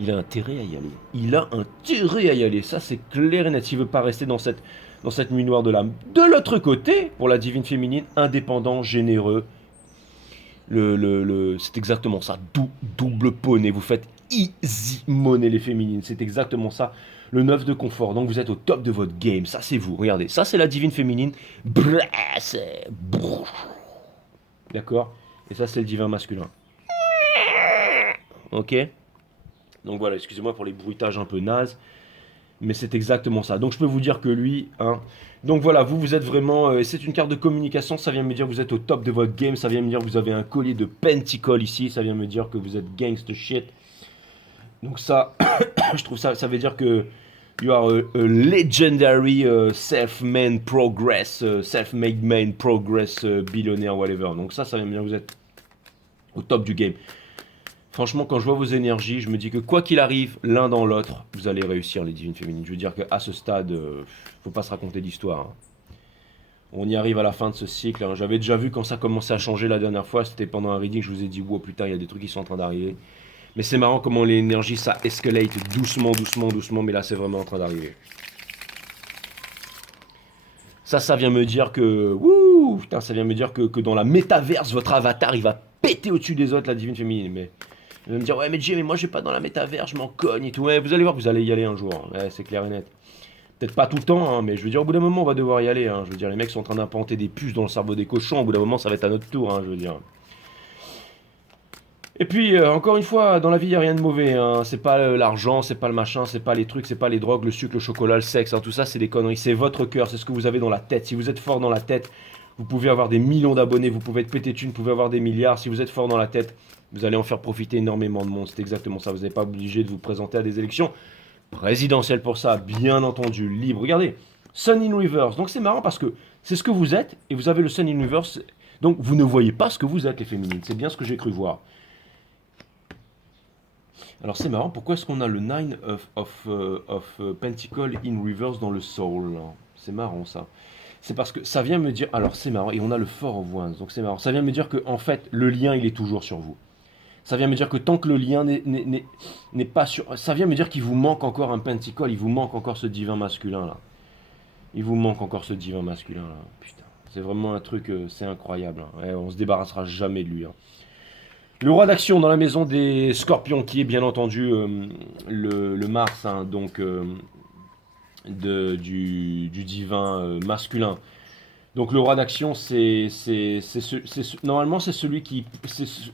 Il a intérêt à y aller. Il a intérêt à y aller. Ça, c'est clair et net. S'il veut pas rester dans cette nuit noire de l'âme. De l'autre côté, pour la divine féminine, indépendant, généreux. C'est exactement ça. Double poney. Vous faites easy money les féminines, c'est exactement ça, le 9 de confort, donc vous êtes au top de votre game, ça c'est vous, regardez, ça c'est la divine féminine, d'accord, et ça c'est le divin masculin, ok, donc voilà, excusez-moi pour les bruitages un peu nazes, mais c'est exactement ça, donc je peux vous dire que lui, hein, donc voilà, vous êtes vraiment, c'est une carte de communication, ça vient me dire que vous êtes au top de votre game, ça vient me dire que vous avez un collier de pentacle ici, ça vient me dire que vous êtes gangsta shit. Donc ça, je trouve ça veut dire que you are a legendary self-made progress, self-made man progress billionaire, whatever. Donc ça vient me dire que vous êtes au top du game. Franchement, quand je vois vos énergies, je me dis que quoi qu'il arrive, l'un dans l'autre, vous allez réussir les divines féminines. Je veux dire qu'à ce stade, faut pas se raconter d'histoire, hein. On y arrive à la fin de ce cycle, hein. J'avais déjà vu quand ça commençait à changer la dernière fois, c'était pendant un reading, je vous ai dit, wow putain, il y a des trucs qui sont en train d'arriver. Mais c'est marrant comment l'énergie, ça escalate doucement, mais là, c'est vraiment en train d'arriver. Ça vient me dire que... Wouh, putain, ça vient me dire que dans la métaverse, votre avatar, il va péter au-dessus des autres, la divine féminine. Mais il va me dire, ouais, mais Jay, mais moi, je vais pas dans la métaverse, je m'en cogne et tout. Ouais, vous allez voir, vous allez y aller un jour. Ouais, c'est clair et net. Peut-être pas tout le temps, hein, mais je veux dire, au bout d'un moment, on va devoir y aller, hein. Je veux dire, les mecs sont en train d'implanter des puces dans le cerveau des cochons. Au bout d'un moment, ça va être à notre tour, hein, je veux dire. Et puis, encore une fois, dans la vie, il n'y a rien de mauvais, hein. C'est pas l'argent, c'est pas le machin, c'est pas les trucs, c'est pas les drogues, le sucre, le chocolat, le sexe, hein. Tout ça, c'est des conneries. C'est votre cœur, c'est ce que vous avez dans la tête. Si vous êtes fort dans la tête, vous pouvez avoir des millions d'abonnés, vous pouvez être pété de thunes, vous pouvez avoir des milliards. Si vous êtes fort dans la tête, vous allez en faire profiter énormément de monde. C'est exactement ça. Vous n'êtes pas obligé de vous présenter à des élections présidentielles pour ça, bien entendu, libre. Regardez, Sun in Reverse. Donc c'est marrant parce que c'est ce que vous êtes et vous avez le Sun in Reverse. Donc vous ne voyez pas ce que vous êtes, les féminines. C'est bien ce que j'ai cru voir. Alors c'est marrant, pourquoi est-ce qu'on a le Nine of Pentacle in reverse dans le Soul là? C'est marrant ça. C'est parce que ça vient me dire, alors c'est marrant, et on a le Four of Wands, donc c'est marrant. Ça vient me dire que en fait, le lien, il est toujours sur vous. Ça vient me dire que tant que le lien n'est pas sur... Ça vient me dire qu'il vous manque encore un Pentacle, il vous manque encore ce divin masculin là. Il vous manque encore ce divin masculin là. Putain, c'est vraiment un truc, c'est incroyable, hein. Ouais, on se débarrassera jamais de lui, hein. Le roi d'action dans la maison des scorpions, qui est bien entendu le Mars, hein, donc du divin masculin. Donc le roi d'action, normalement c'est celui qui,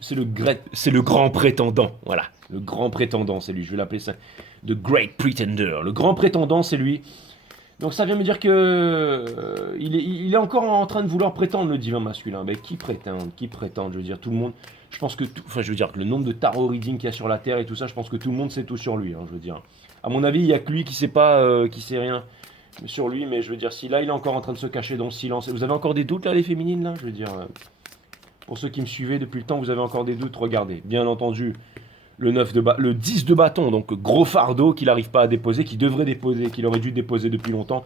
c'est le grand prétendant, voilà, le grand prétendant, c'est lui. Je vais l'appeler ça, the great pretender. Le grand prétendant, c'est lui. Donc ça vient me dire que il est encore en train de vouloir prétendre, le divin masculin. Mais qui prétend? Qui prétend? Je veux dire, tout le monde. Je pense que enfin, je veux dire que le nombre de tarot reading qu'il y a sur la Terre et tout ça, je pense que tout le monde sait tout sur lui, hein, je veux dire. À mon avis, il y a que lui qui sait pas, qui sait rien sur lui. Mais je veux dire, si là, il est encore en train de se cacher dans le silence. Vous avez encore des doutes là, les féminines là? Je veux dire, pour ceux qui me suivaient depuis le temps, vous avez encore des doutes. Regardez, bien entendu. Le 10 de bâton, donc gros fardeau qu'il n'arrive pas à déposer, qu'il devrait déposer, qu'il aurait dû déposer depuis longtemps.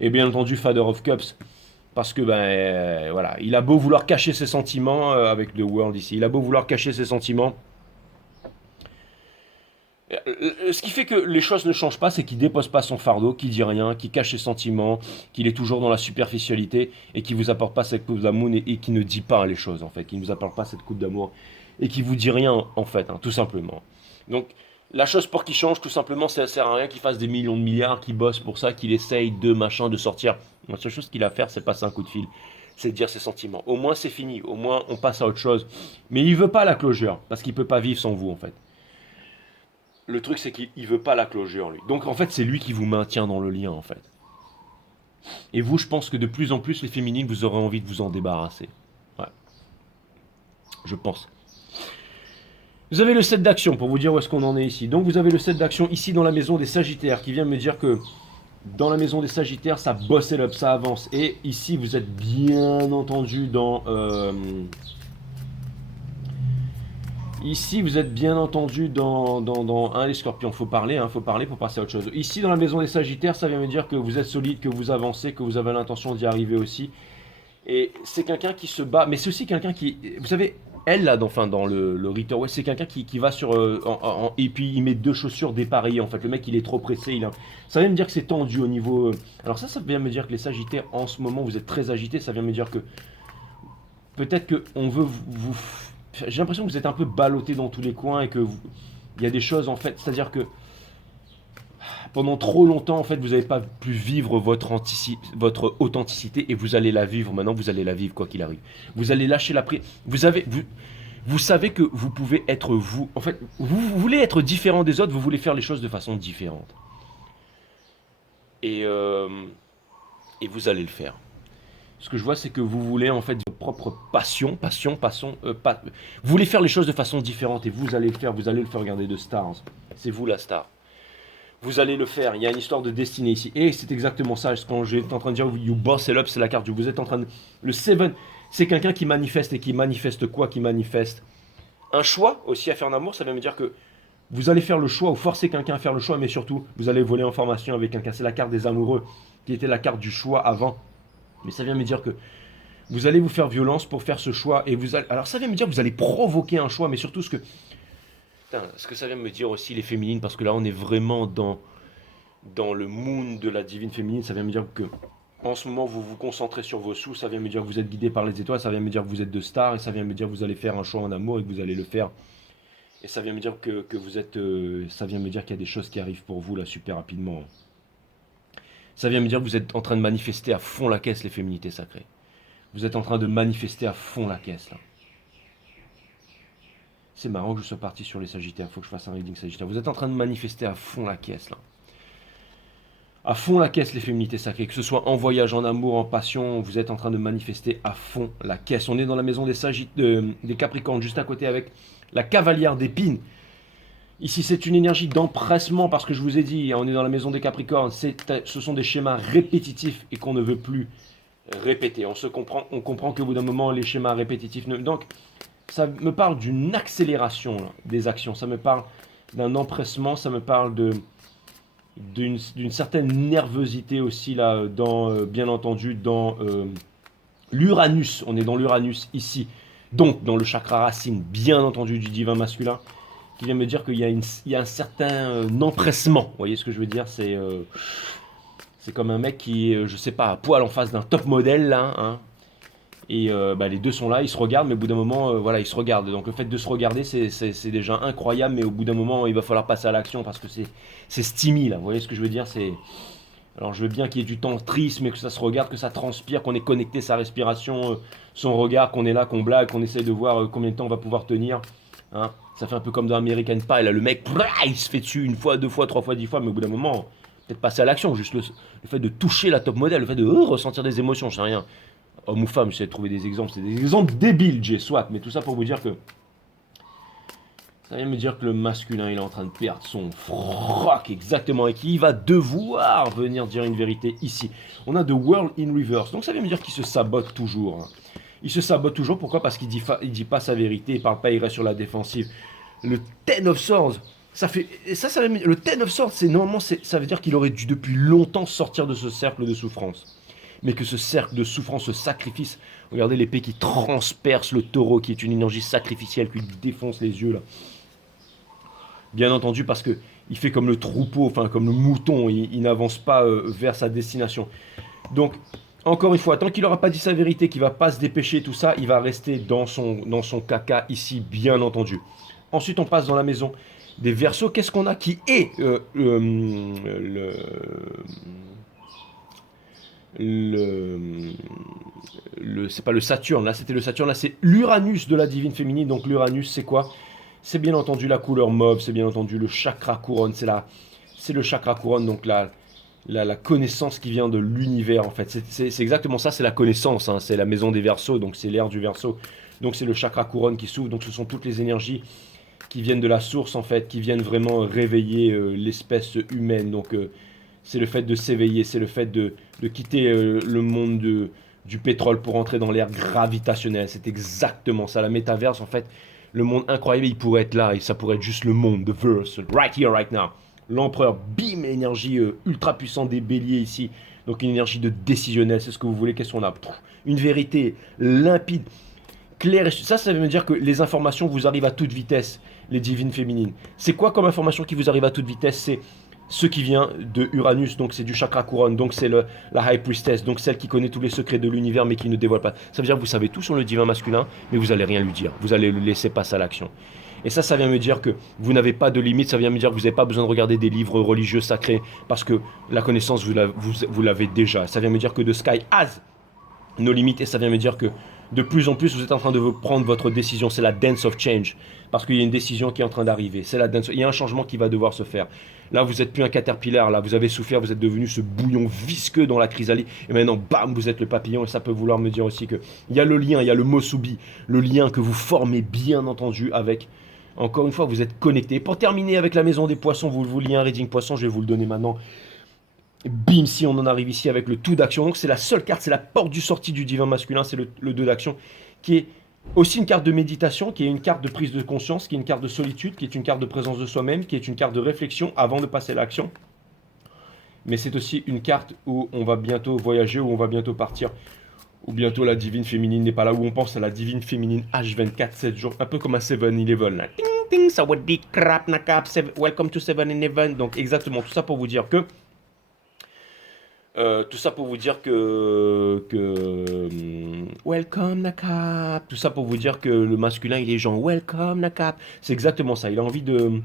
Et bien entendu, Father of Cups, parce que voilà, il a beau vouloir cacher ses sentiments avec The World ici, il a beau vouloir cacher ses sentiments. Ce qui fait que les choses ne changent pas, c'est qu'il dépose pas son fardeau, qu'il dit rien, qu'il cache ses sentiments, qu'il est toujours dans la superficialité et qu'il vous apporte pas cette coupe d'amour et qui ne dit pas les choses en fait, qui ne vous apporte pas cette coupe d'amour et qui vous dit rien en fait, hein, tout simplement. Donc la chose pour qu'il change, tout simplement, ça sert à rien qu'il fasse des millions de milliards, qu'il bosse pour ça, qu'il essaye de sortir. La seule chose qu'il a à faire, c'est passer un coup de fil, c'est de dire ses sentiments. Au moins c'est fini, au moins on passe à autre chose. Mais il veut pas la closure parce qu'il peut pas vivre sans vous en fait. Le truc, c'est qu'il veut pas la closure, lui. Donc, en fait, c'est lui qui vous maintient dans le lien, en fait. Et vous, je pense que de plus en plus, les féminines, vous aurez envie de vous en débarrasser. Ouais. Je pense. Vous avez le set d'action, pour vous dire où est-ce qu'on en est ici. Donc, vous avez le set d'action ici dans la maison des Sagittaires, qui vient me dire que dans la maison des Sagittaires, ça bosse et up, ça avance. Et ici, vous êtes bien entendu dans... Ici, vous êtes bien entendu dans les scorpions. Faut parler pour passer à autre chose. Ici, dans la maison des Sagittaires, ça vient me dire que vous êtes solide, que vous avancez, que vous avez l'intention d'y arriver aussi. Et c'est quelqu'un qui se bat, mais c'est aussi quelqu'un qui, vous savez, elle là, dans le Ritter West, c'est quelqu'un qui va sur, et puis il met deux chaussures dépareillées. En fait, le mec, il est trop pressé. Ça vient me dire que c'est tendu au niveau. Alors ça vient me dire que les Sagittaires, en ce moment, vous êtes très agités. Ça vient me dire que peut-être que on veut vous j'ai l'impression que vous êtes un peu ballotté dans tous les coins et que il y a des choses en fait, c'est-à-dire que pendant trop longtemps en fait vous n'avez pas pu vivre votre authenticité et vous allez la vivre maintenant, vous allez la vivre quoi qu'il arrive. Vous allez lâcher la prise. Vous savez que vous pouvez être vous. En fait, vous voulez être différent des autres, vous voulez faire les choses de façon différente. Et, euh, et vous allez le faire. Ce que je vois, c'est que vous voulez en fait votre propre passion. Vous voulez faire les choses de façon différente et vous allez le faire. Vous allez le faire. Regarder de Stars. C'est vous la star. Vous allez le faire. Il y a une histoire de destinée ici. Et c'est exactement ça. Quand j'étais en train de dire you boss it up, c'est la carte. Vous êtes en train de. Le Seven, c'est quelqu'un qui manifeste. Et qui manifeste quoi? Qui manifeste un choix aussi à faire en amour. Ça veut me dire que vous allez faire le choix ou forcer quelqu'un à faire le choix. Mais surtout, vous allez voler en formation avec quelqu'un. C'est la carte des amoureux qui était la carte du choix avant. Mais ça vient me dire que vous allez vous faire violence pour faire ce choix. Et vous allez... Alors ça vient me dire que vous allez provoquer un choix, mais surtout ce que ça vient me dire aussi les féminines, parce que là on est vraiment dans le moon de la divine féminine. Ça vient me dire que en ce moment vous vous concentrez sur vos sous. Ça vient me dire que vous êtes guidé par les étoiles. Ça vient me dire que vous êtes de stars. Et ça vient me dire que vous allez faire un choix en amour et que vous allez le faire. Et ça vient me dire que vous êtes... ça vient me dire qu'il y a des choses qui arrivent pour vous là super rapidement. Ça vient me dire que vous êtes en train de manifester à fond la caisse les féminités sacrées. Vous êtes en train de manifester à fond la caisse là. C'est marrant que je sois parti sur les Sagittaires. Il faut que je fasse un reading Sagittaire. Vous êtes en train de manifester à fond la caisse là. À fond la caisse les féminités sacrées. Que ce soit en voyage, en amour, en passion, vous êtes en train de manifester à fond la caisse. On est dans la maison des Capricornes, juste à côté avec la cavalière d'épines. Ici, c'est une énergie d'empressement parce que je vous ai dit, on est dans la maison des Capricornes, ce sont des schémas répétitifs et qu'on ne veut plus répéter. On comprend qu'au bout d'un moment, les schémas répétitifs... Donc, ça me parle d'une accélération là, des actions. Ça me parle d'un empressement, ça me parle d'une certaine nervosité aussi là, bien entendu, dans l'Uranus. On est dans l'Uranus ici, donc dans le chakra racine, bien entendu, du divin masculin, qui vient me dire qu'il y a un certain empressement. Vous voyez ce que je veux dire? C'est comme un mec qui est, je sais pas, à poil en face d'un top modèle là, hein. Et les deux sont là, ils se regardent, mais au bout d'un moment, voilà, ils se regardent. Donc le fait de se regarder, c'est déjà incroyable, mais au bout d'un moment, il va falloir passer à l'action parce que c'est steamy là. Vous voyez ce que je veux dire? Alors je veux bien qu'il y ait du tantrisme, mais que ça se regarde, que ça transpire, qu'on ait connecté sa respiration, son regard, qu'on est là, qu'on blague, qu'on essaye de voir combien de temps on va pouvoir tenir. Hein, ça fait un peu comme dans American Pie, là, le mec, il se fait dessus une fois, deux fois, trois fois, 10 fois, mais au bout d'un moment, peut-être passer à l'action, juste le fait de toucher la top modèle, le fait de ressentir des émotions, je sais rien. Homme ou femme, j'essaie de trouver des exemples, c'est des exemples débiles, Jay, soit, mais tout ça pour vous dire que ça vient me dire que le masculin, il est en train de perdre son froc, exactement, et qu'il va devoir venir dire une vérité ici. On a The World in Reverse, donc ça vient me dire qu'il se sabote toujours. Hein. Il se sabote toujours, pourquoi? Parce qu'il dit pas sa vérité, il parle pas, il reste sur la défensive. Le Ten of Swords, le Ten of Swords, ça veut dire qu'il aurait dû depuis longtemps sortir de ce cercle de souffrance. Mais que ce cercle de souffrance, ce sacrifice, regardez l'épée qui transperce le taureau, qui est une énergie sacrificielle, qui lui défonce les yeux là. Bien entendu, parce que il fait comme le troupeau, enfin comme le mouton, il n'avance pas vers sa destination. Donc, encore une fois, tant qu'il n'aura pas dit sa vérité, qu'il ne va pas se dépêcher, tout ça, il va rester dans son caca ici, bien entendu. Ensuite, on passe dans la maison des Verseaux. Qu'est-ce qu'on a qui est c'est pas le Saturne, là c'était le Saturne, là c'est l'Uranus de la divine féminine. Donc l'Uranus, c'est quoi? C'est bien entendu la couleur mauve, c'est bien entendu le chakra couronne, c'est le chakra couronne, donc la connaissance qui vient de l'univers en fait. C'est exactement ça, c'est la connaissance, hein. C'est la maison des Verseaux, donc c'est l'ère du Verseau. Donc c'est le chakra couronne qui s'ouvre, donc ce sont toutes les énergies qui viennent de la source en fait, qui viennent vraiment réveiller l'espèce humaine. Donc c'est le fait de s'éveiller, c'est le fait de quitter le monde du pétrole pour entrer dans l'ère gravitationnelle. C'est exactement ça, la métaverse en fait. Le monde incroyable, il pourrait être là, et ça pourrait être juste le monde, the verse, right here, right now. L'empereur, bim, énergie ultra puissante des béliers ici. Donc une énergie de décisionnel, c'est ce que vous voulez, qu'est-ce qu'on a? Une vérité limpide, claire. Ça veut dire que les informations vous arrivent à toute vitesse, les divines féminines. C'est quoi comme information qui vous arrive à toute vitesse? C'est ce qui vient de Uranus, donc c'est du chakra couronne, donc c'est la High Priestess, donc celle qui connaît tous les secrets de l'univers mais qui ne dévoile pas. Ça veut dire que vous savez tout sur le divin masculin, mais vous n'allez rien lui dire. Vous allez le laisser passer à l'action. Et ça vient me dire que vous n'avez pas de limite, ça vient me dire que vous n'avez pas besoin de regarder des livres religieux sacrés, parce que la connaissance, vous l'avez déjà. Ça vient me dire que The Sky has no limites, et ça vient me dire que de plus en plus, vous êtes en train de prendre votre décision. C'est la dance of change. Parce qu'il y a une décision qui est en train d'arriver. C'est la dance. Il y a un changement qui va devoir se faire. Là, vous n'êtes plus un caterpillar. Là, vous avez souffert. Vous êtes devenu ce bouillon visqueux dans la chrysalide. Et maintenant, bam, vous êtes le papillon. Et ça peut vouloir me dire aussi qu'il y a le lien, il y a le Mosubi. Le lien que vous formez, bien entendu, avec. Encore une fois, vous êtes connecté. Pour terminer avec la maison des poissons, vous vouliez un reading poisson. Je vais vous le donner maintenant. Bim, si on en arrive ici avec le tout d'action. Donc c'est la seule carte, c'est la porte du sortie du divin masculin, c'est le 2 d'action, qui est aussi une carte de méditation, qui est une carte de prise de conscience, qui est une carte de solitude, qui est une carte de présence de soi-même, qui est une carte de réflexion avant de passer à l'action. Mais c'est aussi une carte où on va bientôt voyager, où on va bientôt partir, où bientôt la divine féminine n'est pas là, où on pense à la divine féminine H24, 7 jours, un peu comme un 7-Eleven. Là. Ting, ting, sawadee crap, nakap, welcome to 7-Eleven. Donc exactement, tout ça pour vous dire que welcome Nakap. Tout ça pour vous dire que le masculin il est genre welcome Nakap. C'est exactement ça. Il a envie de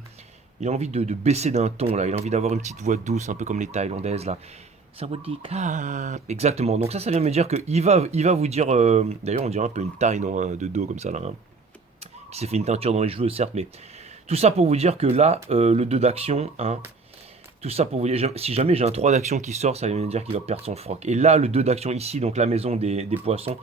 baisser d'un ton là. Il a envie d'avoir une petite voix douce, un peu comme les Thaïlandaises là. Sawadee Kap. Exactement. Donc ça vient me dire que il va vous dire. D'ailleurs on dirait un peu une taille non, de dos comme ça là. Hein, qui s'est fait une teinture dans les cheveux certes, mais tout ça pour vous dire que là le 2 d'action. Hein, tout ça pour vous dire, si jamais j'ai un 3 d'action qui sort, ça vient me dire qu'il va perdre son froc. Et là, le 2 d'action ici, donc la maison des poissons,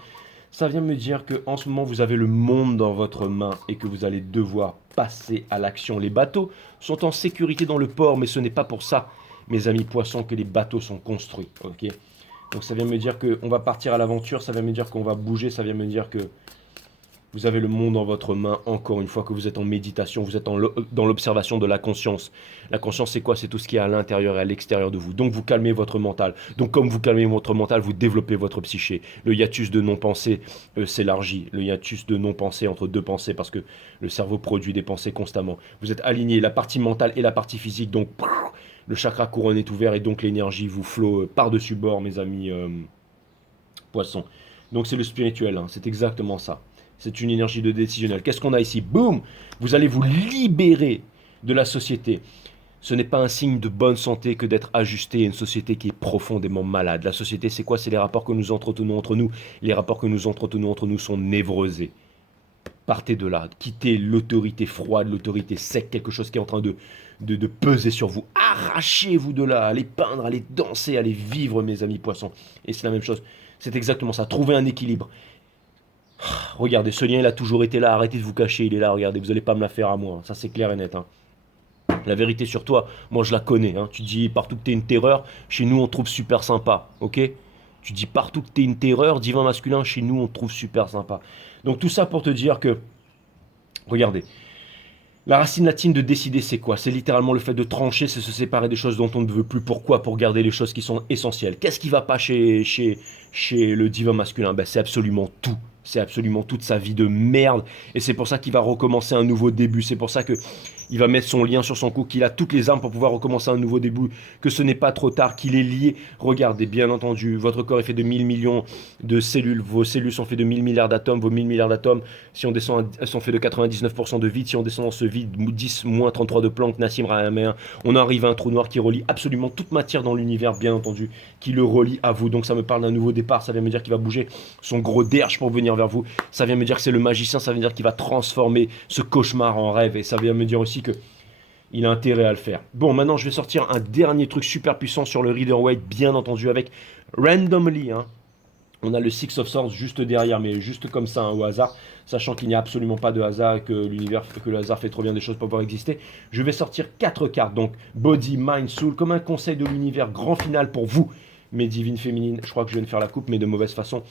ça vient me dire qu'en ce moment, vous avez le monde dans votre main et que vous allez devoir passer à l'action. Les bateaux sont en sécurité dans le port, mais ce n'est pas pour ça, mes amis poissons, que les bateaux sont construits. Okay, donc ça vient me dire qu'on va partir à l'aventure, ça vient me dire qu'on va bouger, ça vient me dire que Vous avez le monde dans votre main, encore une fois que vous êtes en méditation, vous êtes dans l'observation de la conscience. La conscience, c'est quoi? C'est tout ce qui est à l'intérieur et à l'extérieur de vous. Donc vous calmez votre mental. Donc comme vous calmez votre mental, vous développez votre psyché. Le hiatus de non-pensée s'élargit. Le hiatus de non-pensée entre deux pensées, parce que le cerveau produit des pensées constamment. Vous êtes aligné, la partie mentale et la partie physique, donc le chakra couronne est ouvert et donc l'énergie vous flot par-dessus bord, mes amis poissons. Donc c'est le spirituel, hein, c'est exactement ça. C'est une énergie de décisionnel. Qu'est-ce qu'on a ici? Boum! Vous allez vous libérer de la société. Ce n'est pas un signe de bonne santé que d'être ajusté à une société qui est profondément malade. La société, c'est quoi? C'est les rapports que nous entretenons entre nous. Les rapports que nous entretenons entre nous sont névrosés. Partez de là. Quittez l'autorité froide, l'autorité sec, quelque chose qui est en train de peser sur vous. Arrachez-vous de là. Allez peindre, allez danser, allez vivre, mes amis poissons. Et c'est la même chose. C'est exactement ça. Trouvez un équilibre. Regardez, ce lien, il a toujours été là. Arrêtez de vous cacher, il est là. Regardez, vous n'allez pas me la faire à moi. Ça, c'est clair et net. Hein. La vérité sur toi, moi, je la connais. Hein. Tu dis partout que tu es une terreur. Chez nous, on te trouve super sympa. Ok? Tu dis partout que tu es une terreur. Divin masculin, chez nous, on te trouve super sympa. Donc, tout ça pour te dire que, regardez, la racine latine de décider, c'est quoi? C'est littéralement le fait de trancher, c'est se séparer des choses dont on ne veut plus. Pourquoi? Pour garder les choses qui sont essentielles. Qu'est-ce qui ne va pas chez le divin masculin? Ben, c'est absolument tout. C'est absolument toute sa vie de merde. Et c'est pour ça qu'il va recommencer un nouveau début. C'est pour ça que il va mettre son lien sur son cou, qu'il a toutes les armes pour pouvoir recommencer un nouveau début, que ce n'est pas trop tard, qu'il est lié. Regardez, bien entendu, votre corps est fait de 1000 millions de cellules. Vos cellules sont faites de 1000 milliards d'atomes. Vos 1000 milliards d'atomes, si on descend, elles sont faites de 99% de vide. Si on descend dans ce vide, 10 moins 33 de Planck, Nassim Haramein, on arrive à un trou noir qui relie absolument toute matière dans l'univers, bien entendu, qui le relie à vous. Donc ça me parle d'un nouveau départ. Ça vient me dire qu'il va bouger son gros derche pour venir vers vous. Ça vient me dire que c'est le magicien. Ça vient me dire qu'il va transformer ce cauchemar en rêve. Et ça vient me dire aussi que il a intérêt à le faire. Bon, maintenant, je vais sortir un dernier truc super puissant sur le Rider-Waite, bien entendu, avec Randomly. Hein. On a le Six of Swords juste derrière, mais juste comme ça, hein, au hasard, sachant qu'il n'y a absolument pas de hasard, que le hasard fait trop bien des choses pour pouvoir exister. Je vais sortir 4 cartes, donc Body, Mind, Soul, comme un conseil de l'univers, grand final pour vous, mes divines féminines. Je crois que je viens de faire la coupe, mais de mauvaise façon.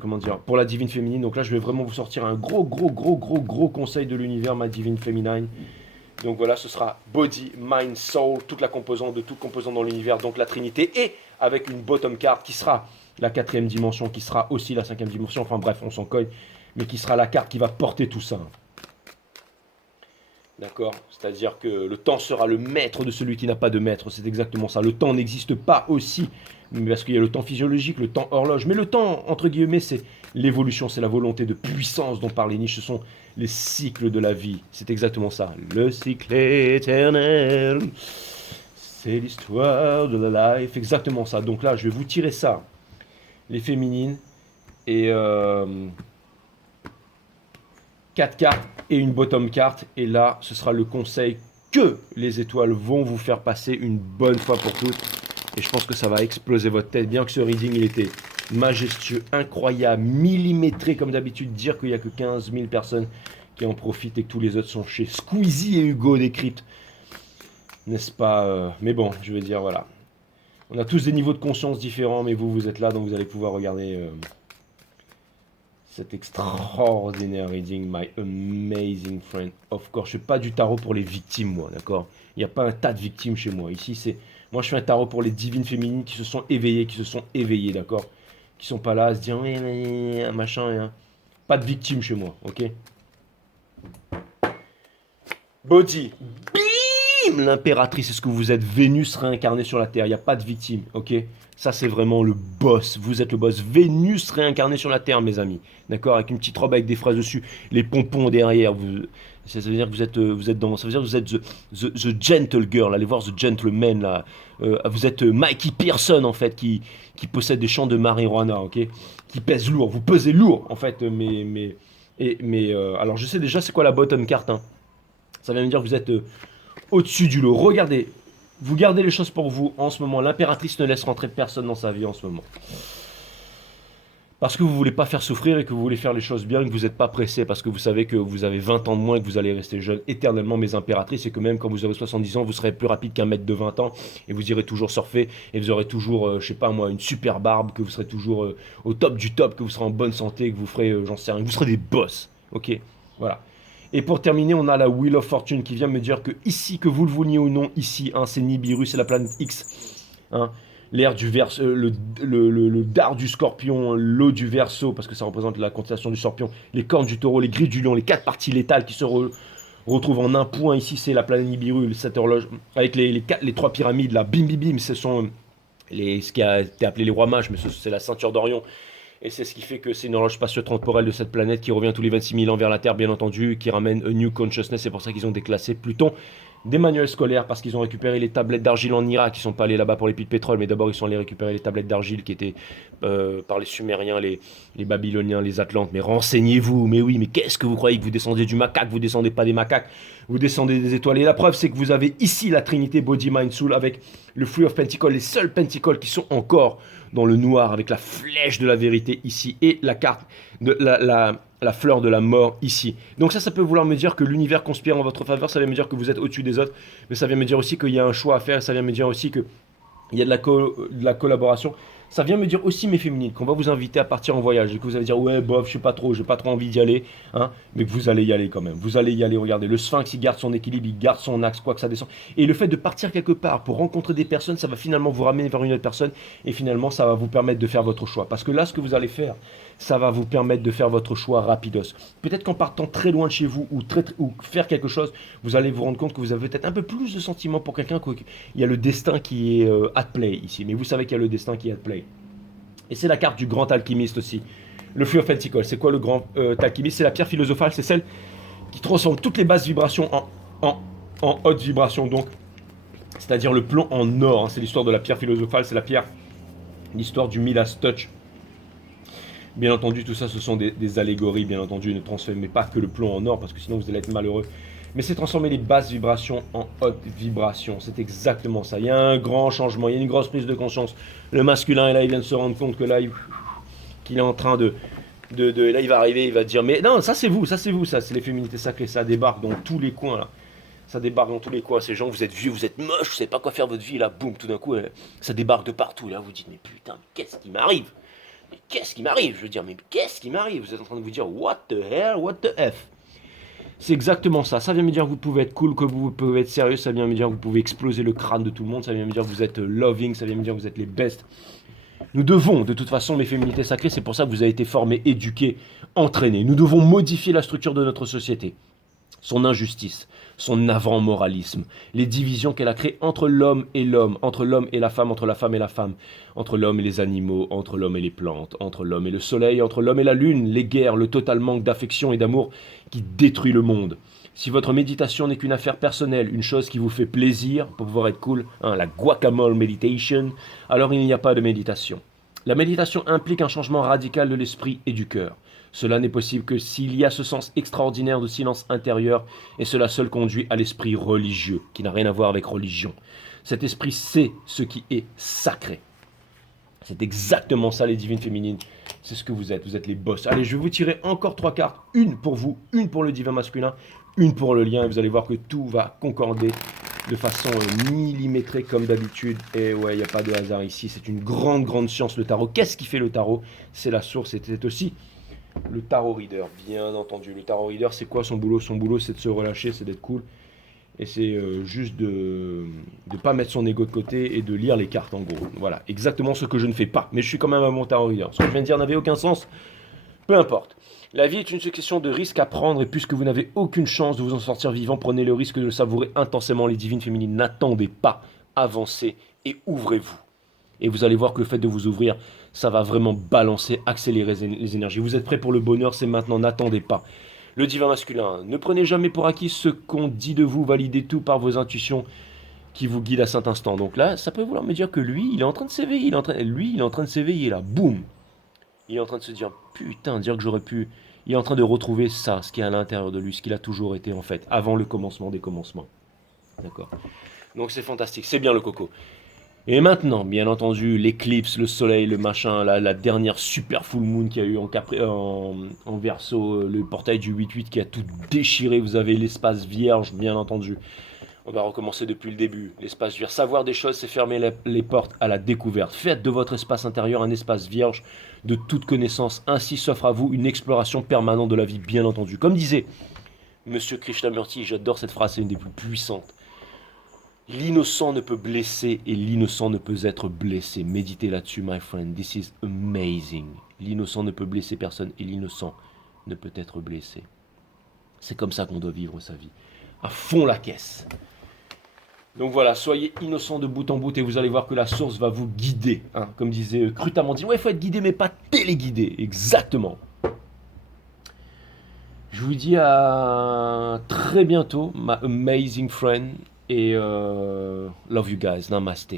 Comment dire, pour la divine féminine. Donc là, je vais vraiment vous sortir un gros conseil de l'univers, ma divine féminine. Donc voilà, ce sera Body, Mind, Soul, toute la composante de tout composant dans l'univers, donc la Trinité, et avec une bottom card qui sera la 4e dimension, qui sera aussi la 5e dimension, enfin bref, on s'en cogne, mais qui sera la carte qui va porter tout ça. D'accord? C'est-à-dire que le temps sera le maître de celui qui n'a pas de maître. C'est exactement ça. Le temps n'existe pas aussi, parce qu'il y a le temps physiologique, le temps horloge. Mais le temps, entre guillemets, c'est l'évolution, c'est la volonté de puissance dont parle Nietzsche. Ce sont les cycles de la vie. C'est exactement ça. Le cycle éternel, c'est l'histoire de la life. Exactement ça. Donc là, je vais vous tirer ça. Les féminines. Et 4 cartes et une bottom carte. Et là, ce sera le conseil que les étoiles vont vous faire passer une bonne fois pour toutes. Et je pense que ça va exploser votre tête. Bien que ce reading, il était majestueux, incroyable, millimétré. Comme d'habitude, dire qu'il n'y a que 15 000 personnes qui en profitent et que tous les autres sont chez Squeezie et Hugo Décrypte. N'est-ce pas? Mais bon, je veux dire, voilà. On a tous des niveaux de conscience différents, mais vous, vous êtes là, donc vous allez pouvoir regarder... cet extraordinaire reading, my amazing friend. Of course, je ne fais pas du tarot pour les victimes, moi, d'accord? Il n'y a pas un tas de victimes chez moi. Ici, c'est... Moi, je fais un tarot pour les divines féminines qui se sont éveillées, d'accord? Qui sont pas là à se dire, oui, machin, hein. Pas de victimes chez moi, ok? Body. Bim! L'impératrice, est-ce que vous êtes Vénus réincarnée sur la Terre? Il n'y a pas de victime, ok? Ça, c'est vraiment le boss. Vous êtes le boss. Vénus réincarnée sur la Terre, mes amis. D'accord? Avec une petite robe avec des phrases dessus, les pompons derrière. Ça veut dire que vous êtes dans... Ça veut dire que vous êtes the gentle girl. Allez voir The Gentleman, là. Vous êtes Mikey Pearson, en fait, qui possède des champs de marijuana, ok? Qui pèse lourd. Vous pesez lourd, en fait. Alors, je sais déjà c'est quoi la bottom carte, hein. Ça vient me dire que vous êtes au-dessus du lot. Regardez. Vous gardez les choses pour vous en ce moment. L'impératrice ne laisse rentrer personne dans sa vie en ce moment. Parce que vous voulez pas faire souffrir et que vous voulez faire les choses bien et que vous n'êtes pas pressé, parce que vous savez que vous avez 20 ans de moins et que vous allez rester jeune éternellement, mes impératrices, et que même quand vous aurez 70 ans, vous serez plus rapide qu'un mec de 20 ans et vous irez toujours surfer et vous aurez toujours, je sais pas moi, une super barbe, que vous serez toujours au top du top, que vous serez en bonne santé, que vous ferez, j'en sais rien, que vous serez des boss. Ok, voilà. Et pour terminer, on a la Wheel of Fortune qui vient me dire que ici, que vous le vouliez ou non, ici, hein, c'est Nibiru, c'est la planète X. Hein, l'air du Verseau, le dard du Scorpion, l'eau du Verseau, parce que ça représente la constellation du Scorpion, les cornes du Taureau, les grilles du Lion, les quatre parties létales qui se retrouvent en un point. Ici, c'est la planète Nibiru, cette horloge, avec les trois pyramides, là, bim bim bim, ce sont ce qui a été appelé les rois mages, mais c'est la ceinture d'Orion. Et c'est ce qui fait que c'est une horloge spatio-temporelle de cette planète qui revient tous les 26 000 ans vers la Terre, bien entendu, qui ramène a new consciousness. C'est pour ça qu'ils ont déclassé Pluton des manuels scolaires, parce qu'ils ont récupéré les tablettes d'argile en Irak. Ils sont pas allés là-bas pour les puits de pétrole, mais d'abord ils sont allés récupérer les tablettes d'argile qui étaient par les Sumériens, les Babyloniens, les Atlantes. Mais renseignez-vous, mais oui, mais qu'est-ce que vous croyez que vous descendez du macaque? Vous descendez pas des macaques, vous descendez des étoiles. Et la preuve, c'est que vous avez ici la Trinité Body, Mind, Soul avec le Fruit of Pentacle, les seuls Pentacles qui sont encore dans le noir, avec la flèche de la vérité ici et la carte de la fleur de la mort ici. Donc ça peut vouloir me dire que l'univers conspire en votre faveur, ça vient me dire que vous êtes au-dessus des autres, mais ça vient me dire aussi qu'il y a un choix à faire, ça vient me dire aussi qu'il y a de la collaboration. Ça vient me dire aussi, mes féminines, qu'on va vous inviter à partir en voyage et que vous allez dire ouais bof, je sais pas trop, j'ai pas trop envie d'y aller, hein, mais que vous allez y aller quand même. Vous allez y aller, regardez, le sphinx il garde son équilibre, il garde son axe, quoi que ça descend. Et le fait de partir quelque part pour rencontrer des personnes, ça va finalement vous ramener vers une autre personne et finalement ça va vous permettre de faire votre choix. Parce que là, ce que vous allez faire, ça va vous permettre de faire votre choix rapidos. Peut-être qu'en partant très loin de chez vous ou faire quelque chose, vous allez vous rendre compte que vous avez peut-être un peu plus de sentiments pour quelqu'un, qu'il y a le destin qui est at play ici. Mais vous savez qu'il y a le destin qui est at play. Et c'est la carte du grand alchimiste aussi. Le Fruit of Pentacle, c'est quoi le grand alchimiste? C'est la pierre philosophale, c'est celle qui transforme toutes les basses vibrations en haute vibration. Donc, c'est-à-dire le plomb en or. Hein. C'est l'histoire de la pierre philosophale, c'est l'histoire du Midas Touch. Bien entendu, tout ça, ce sont des allégories, bien entendu, ne transformez pas que le plomb en or, parce que sinon vous allez être malheureux. Mais c'est transformer les basses vibrations en hautes vibrations. C'est exactement ça. Il y a un grand changement, il y a une grosse prise de conscience. Le masculin, et là, il vient de se rendre compte que là, qu'il est en train là, il va arriver, il va dire, mais non, ça c'est vous, ça c'est les féminités sacrées, ça débarque dans tous les coins, là. Ça débarque dans tous les coins. Ces gens, vous êtes vieux, vous êtes moche, vous savez pas quoi faire de votre vie, là, boum, tout d'un coup, ça débarque de partout. Là, vous dites, mais putain, mais qu'est-ce qui m'arrive? Mais qu'est-ce qui m'arrive? Je veux dire, mais qu'est-ce qui m'arrive? Vous êtes en train de vous dire, what the hell, what the F? C'est exactement ça. Ça vient me dire que vous pouvez être cool, que vous pouvez être sérieux. Ça vient me dire que vous pouvez exploser le crâne de tout le monde. Ça vient me dire que vous êtes loving. Ça vient me dire que vous êtes les best. Nous devons, de toute façon, mes féminités sacrées, c'est pour ça que vous avez été formés, éduqués, entraînés. Nous devons modifier la structure de notre société. Son injustice, son avant-moralisme, les divisions qu'elle a créées entre l'homme et l'homme, entre l'homme et la femme, entre la femme et la femme, entre l'homme et les animaux, entre l'homme et les plantes, entre l'homme et le soleil, entre l'homme et la lune, les guerres, le total manque d'affection et d'amour qui détruit le monde. Si votre méditation n'est qu'une affaire personnelle, une chose qui vous fait plaisir pour pouvoir être cool, hein, la guacamole meditation, alors il n'y a pas de méditation. La méditation implique un changement radical de l'esprit et du cœur. Cela n'est possible que s'il y a ce sens extraordinaire de silence intérieur, et cela seul conduit à l'esprit religieux, qui n'a rien à voir avec religion. Cet esprit sait ce qui est sacré. C'est exactement ça, les divines féminines. C'est ce que vous êtes les boss. Allez, je vais vous tirer encore 3 cartes. Une pour vous, une pour le divin masculin, une pour le lien. Et vous allez voir que tout va concorder de façon millimétrée comme d'habitude. Et ouais, il n'y a pas de hasard ici. C'est une grande, grande science, le tarot. Qu'est-ce qui fait le tarot? C'est la source. C'était aussi le tarot reader, bien entendu. Le tarot reader, c'est quoi son boulot? Son boulot, c'est de se relâcher, c'est d'être cool. Et c'est juste de ne pas mettre son ego de côté et de lire les cartes, en gros. Voilà, exactement ce que je ne fais pas. Mais je suis quand même un bon tarot reader. Ce que je viens de dire n'avait aucun sens. Peu importe. La vie est une succession de risques à prendre, et puisque vous n'avez aucune chance de vous en sortir vivant, prenez le risque de le savourer intensément. Les divines féminines, n'attendez pas, avancez et ouvrez-vous. Et vous allez voir que le fait de vous ouvrir, ça va vraiment balancer, accélérer les énergies. Vous êtes prêts pour le bonheur, c'est maintenant, n'attendez pas. Le divin masculin, ne prenez jamais pour acquis ce qu'on dit de vous, validez tout par vos intuitions qui vous guident à cet instant. Donc là, ça peut vouloir me dire que lui, il est en train de s'éveiller, il est en train de s'éveiller là, boum. Il est en train de se dire, putain, dire que j'aurais pu... Il est en train de retrouver ça, ce qui est à l'intérieur de lui, ce qu'il a toujours été en fait, avant le commencement des commencements. D'accord. Donc c'est fantastique, c'est bien le coco. Et maintenant, bien entendu, l'éclipse, le soleil, le machin, la dernière super full moon qu'il y a eu en Verseau, le portail du 8-8 qui a tout déchiré, vous avez l'espace vierge, bien entendu. On va recommencer depuis le début. L'espace vierge. Savoir des choses, c'est fermer les portes à la découverte. Faites de votre espace intérieur un espace vierge de toute connaissance. Ainsi s'offre à vous une exploration permanente de la vie, bien entendu. Comme disait Monsieur Krishnamurti, j'adore cette phrase, c'est une des plus puissantes. L'innocent ne peut blesser et l'innocent ne peut être blessé. Méditez là-dessus, my friend. This is amazing. L'innocent ne peut blesser personne et l'innocent ne peut être blessé. C'est comme ça qu'on doit vivre sa vie. À fond la caisse. Donc voilà, soyez innocent de bout en bout et vous allez voir que la source va vous guider. Hein. Comme disait Crutamandi, ouais, il faut être guidé mais pas téléguidé. Exactement. Je vous dis à très bientôt, my amazing friend. Et love you guys. Namaste.